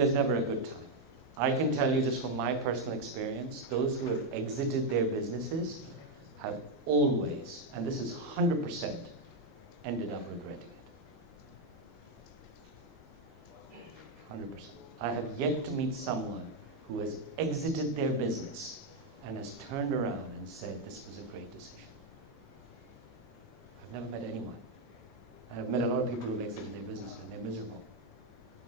there's never a good time. I can tell you just from my personal experience, those who have exited their businesses have always, and this is 100%, ended up regretting it. 100%. I have yet to meet someone who has exited their business and has turned around and said, this was a great decision. I've never met anyone. I've met a lot of people who've exited their business and they're miserable.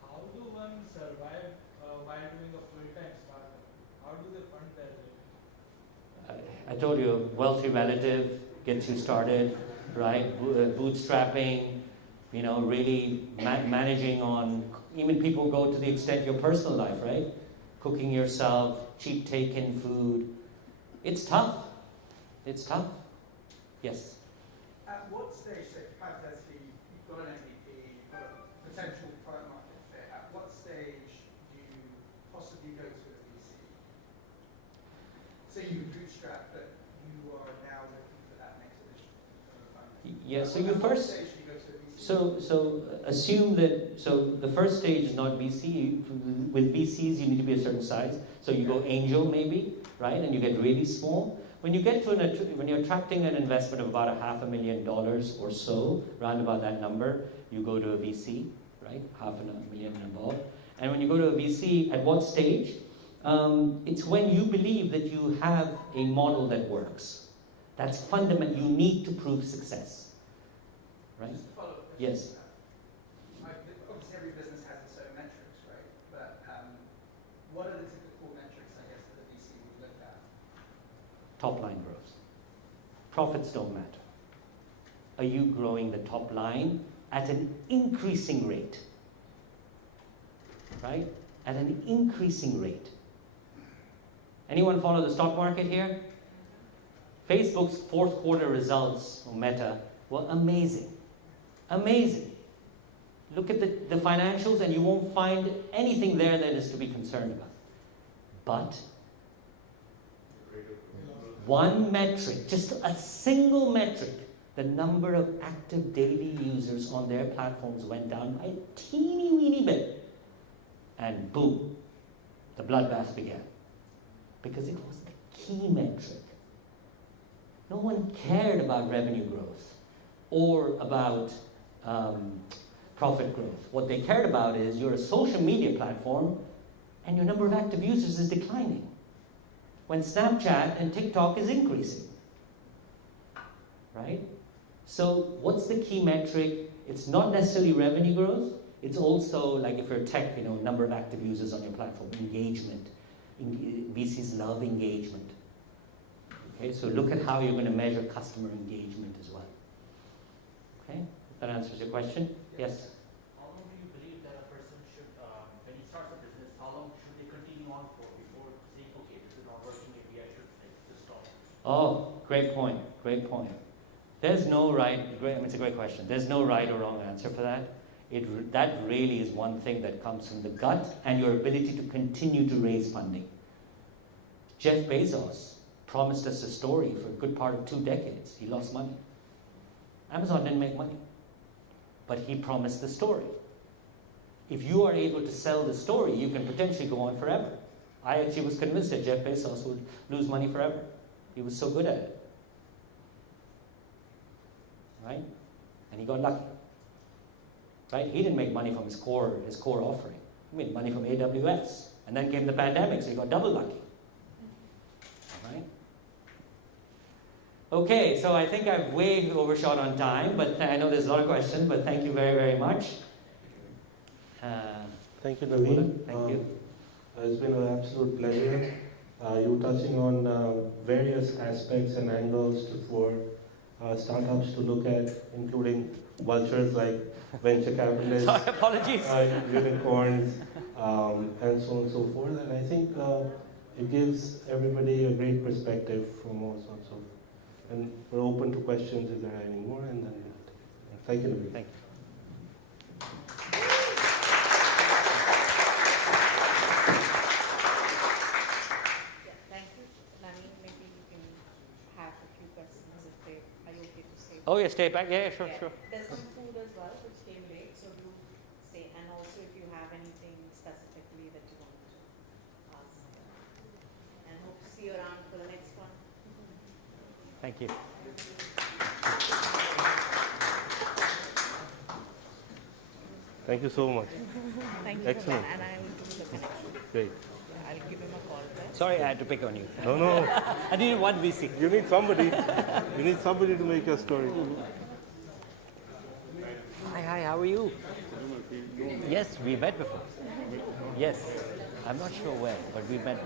How do one survive while doing a full-time startup? How do they fund their living? I told you, a wealthy relative gets you started, right? Bootstrapping, really managing on, even people go to the extent your personal life, right? Cooking yourself, cheap take-in food. It's tough. It's tough. Yes? At what stage, so hypothetically, you've got an MVP, you've got a potential product market fit, at what stage do you possibly go to a VC? So you bootstrap, but you are now looking for that next edition. Yeah, so you At what first... stage do you go to a VC? So assume that, so the first stage is not VC. With VCs, you need to be a certain size. So you go angel maybe, right? And you get really small. When you get to when you're attracting an investment of about $500,000 or so, round about that number, you go to a VC, right? $500,000 and above. And when you go to a VC, at what stage? It's when you believe that you have a model that works. That's fundamental. You need to prove success, right? Just to follow up. Yes. Obviously, every business has its own metrics, right? But what are the typical metrics, I guess, that a VC would look at? Top line growth. Profits don't matter. Are you growing the top line at an increasing rate? Right? At an increasing rate. Anyone follow the stock market here? Facebook's fourth quarter results, or Meta, were amazing. Amazing. Look at the financials and you won't find anything there that is to be concerned about. But one metric, just a single metric, the number of active daily users on their platforms went down by a teeny weeny bit. And boom, the bloodbath began. Because it was the key metric. No one cared about revenue growth or about profit growth. What they cared about is you're a social media platform and your number of active users is declining. When Snapchat and TikTok is increasing. Right? So what's the key metric? It's not necessarily revenue growth. It's also, like if you're tech, number of active users on your platform, engagement. VCs love engagement. Okay, so look at how you're going to measure customer engagement as well. Okay, if that answers your question? Yes? How long do you believe that a person should, when he starts a business, how long should they continue on for before saying, okay, this is not working, maybe I should just stop? Oh, great point. Great point. There's no it's a great question. There's no right or wrong answer for that. That really is one thing that comes from the gut and your ability to continue to raise funding. Jeff Bezos promised us a story for a good part of 2 decades. He lost money. Amazon didn't make money. But he promised the story. If you are able to sell the story, you can potentially go on forever. I actually was convinced that Jeff Bezos would lose money forever. He was so good at it. Right? And he got lucky. Right? He didn't make money from his core offering. He made money from AWS. And then came the pandemic, so he got double lucky. Right? Okay, so I think I've way overshot on time, but I know there's a lot of questions, but thank you very, very much. Thank you, Naveen. Thank you. It's been an absolute pleasure. You touching on various aspects and angles for startups to look at, including vultures like venture capitalists, Sorry, apologies. Unicorns, and so on and so forth. And I think it gives everybody a great perspective from all sorts of. And we're open to questions if there are any more. And then thank you, Naveen. Thank you. Thank you. Naveen, maybe you can have a few questions if are you okay to stay? Oh, yeah, stay back. Yeah, sure, Yeah. sure. There's some food as well which came late, so do stay. And also if you have anything specifically Thank you. Thank you so much. Thank you Excellent. for that, and I will do the connection. Great. I'll give him a call back. Sorry, I had to pick on you. No, no. I needed one VC. You need somebody. You need somebody to make your story. Hi, how are you? Yes, we met before. Yes. I'm not sure where, but we met.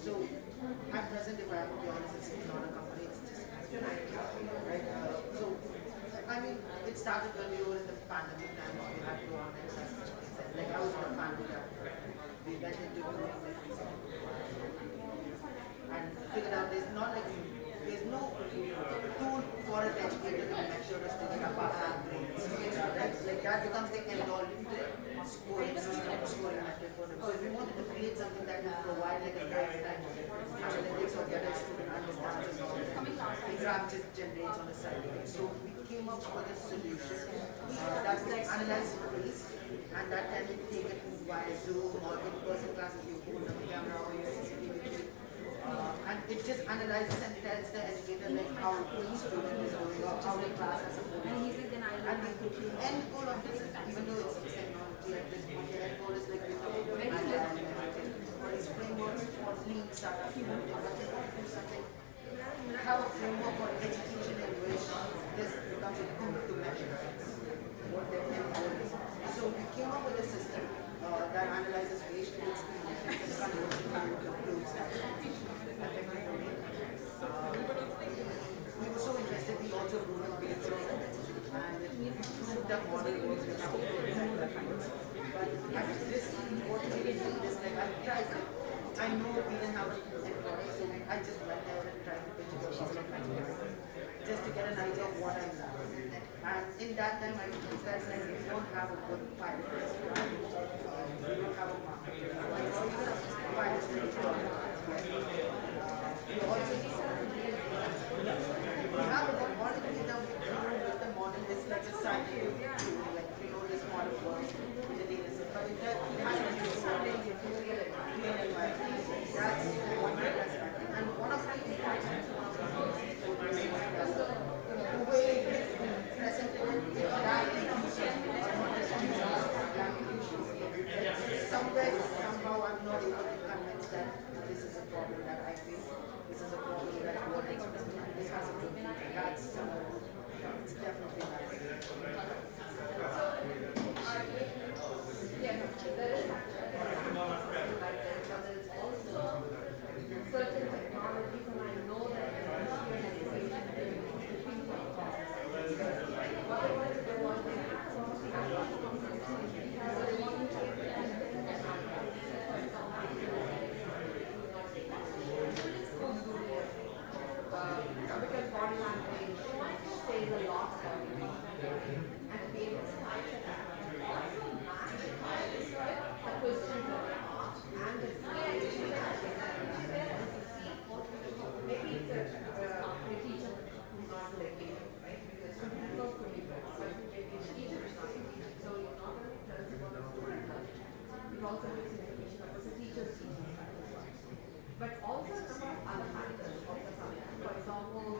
So, at present, if I have to be honest, it's not a company, it's just an idea, right? So, I mean, it started when we were in the pandemic time, we had to online classes. Like, I was not a fan of that. We went into doing like this and figured out there's not like, there's no tool for an educator to measure us to get up our grades, right? Like, that becomes the end all scoring system, scoring method for them. So, if we wanted to create something that would provide like a lifetime analytics or get a student understands the graph just generates on the side. So we came up with a solution that would analyze face, and that can be taken via Zoom or in-person classes. You hold up the camera or your CCTV feed, and it just analyzes and tells the educator like how each student is going or how the class is going. And the end goal of this is, even though it's technology at this point, the end goal is like these frameworks for lean startups, something, have a framework for education in which this becomes a tool to measure what their end goal is. So we came up with a system that analyzes facial expressions and converts it into clues that affect the domain. We were so interested, we also grew up with it, and the model was with our but this, what we did is like I tried it. I know we didn't have an employee, so I just went there and tried to pitch it to some just to get an idea of what I'm doing. And in that time, I realized that like, we don't have a good pilot. We don't have a market. So even a pilot, problem that I face. This is a problem that what it's discussing with me. That's definitely nice. Certain technologies, and I know that because body language says a lot about you. And to be able to match it up. Also match the questions that are asked and the maybe it's a teacher who's not like right? Because it's not for me, but maybe the teacher is not teaching. So you're not going to tell them what the student learning. It also gives information about the teacher's teaching. But also a number of other factors also come in. For example,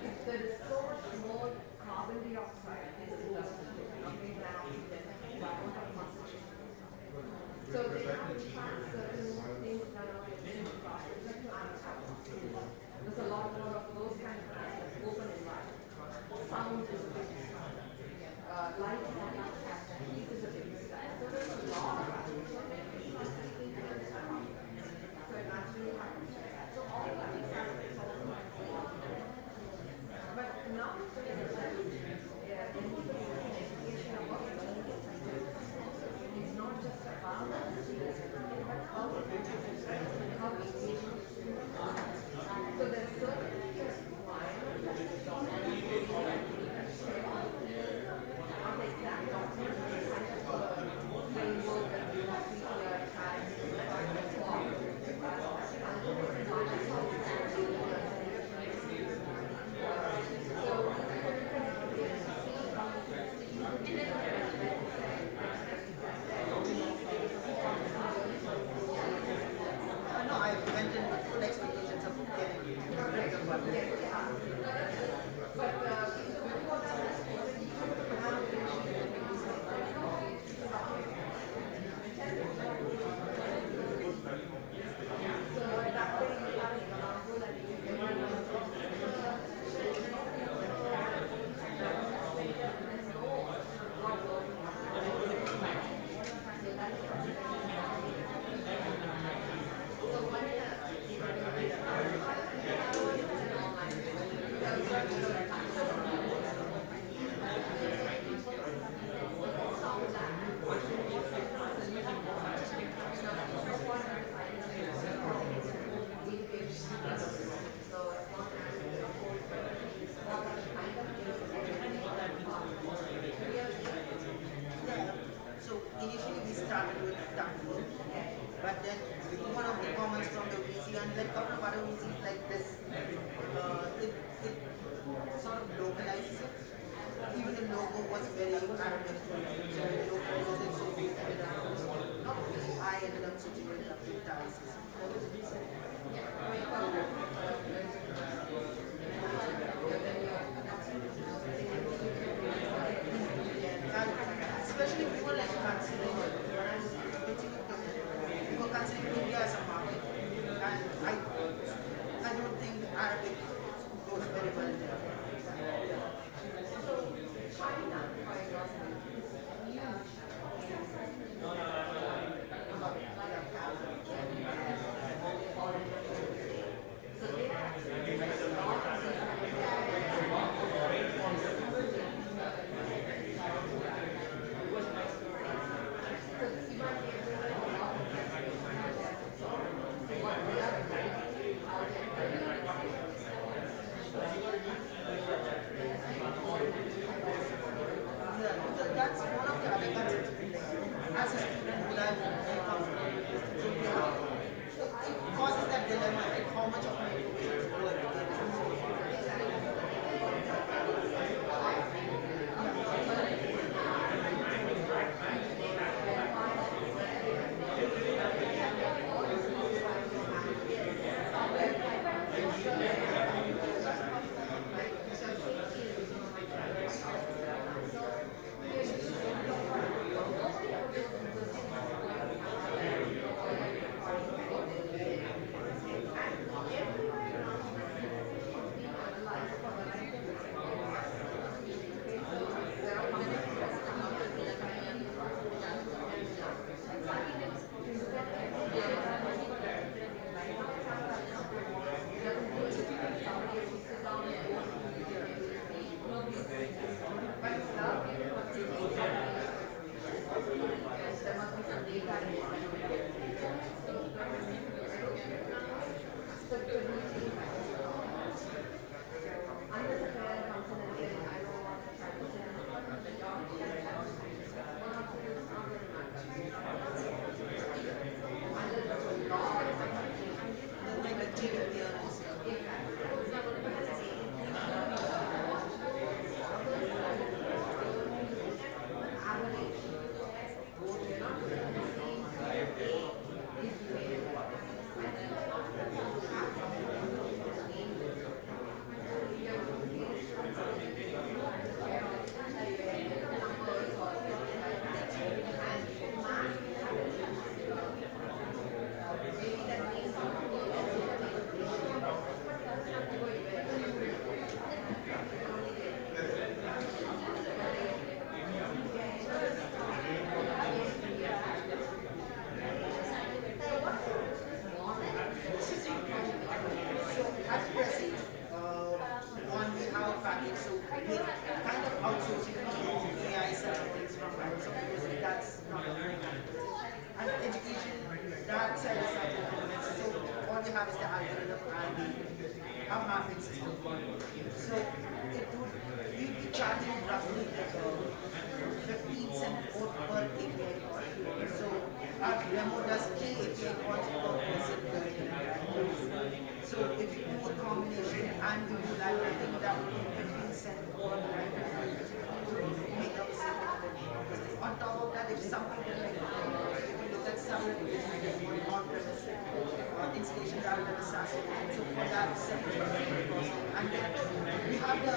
if there is so much more carbon dioxide in the industry, they can actually then don't have concentration. So they have to track certain things that are in the process, like climate change. There's a lot more of those kind of aspects, open environment. Sound is a big light is a big heat is a big so there's a lot is the algorithm and a mapping system. So it would, we'd be charging roughly 15 cents per API call. So our demo does 3 API calls per person per day. So if you do a combination and we do that, I think that would be 15 cents per line to make up significant. On top of that, if something like, if you look at some on-premise installation rather than a SaaS, so for that, and then we have the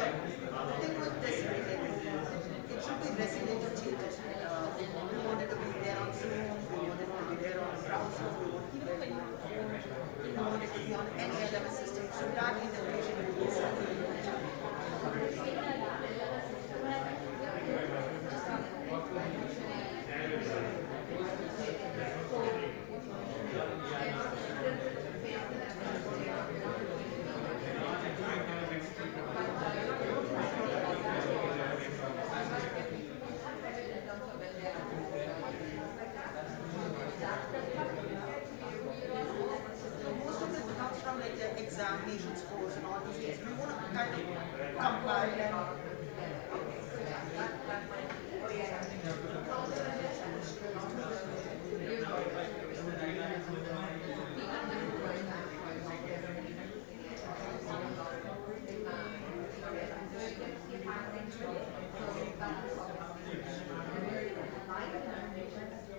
thing with this, it should be resilient changes. We want it to be there on Zoom, we want it to be there on browser, we want it to be on any LMS system. So that in the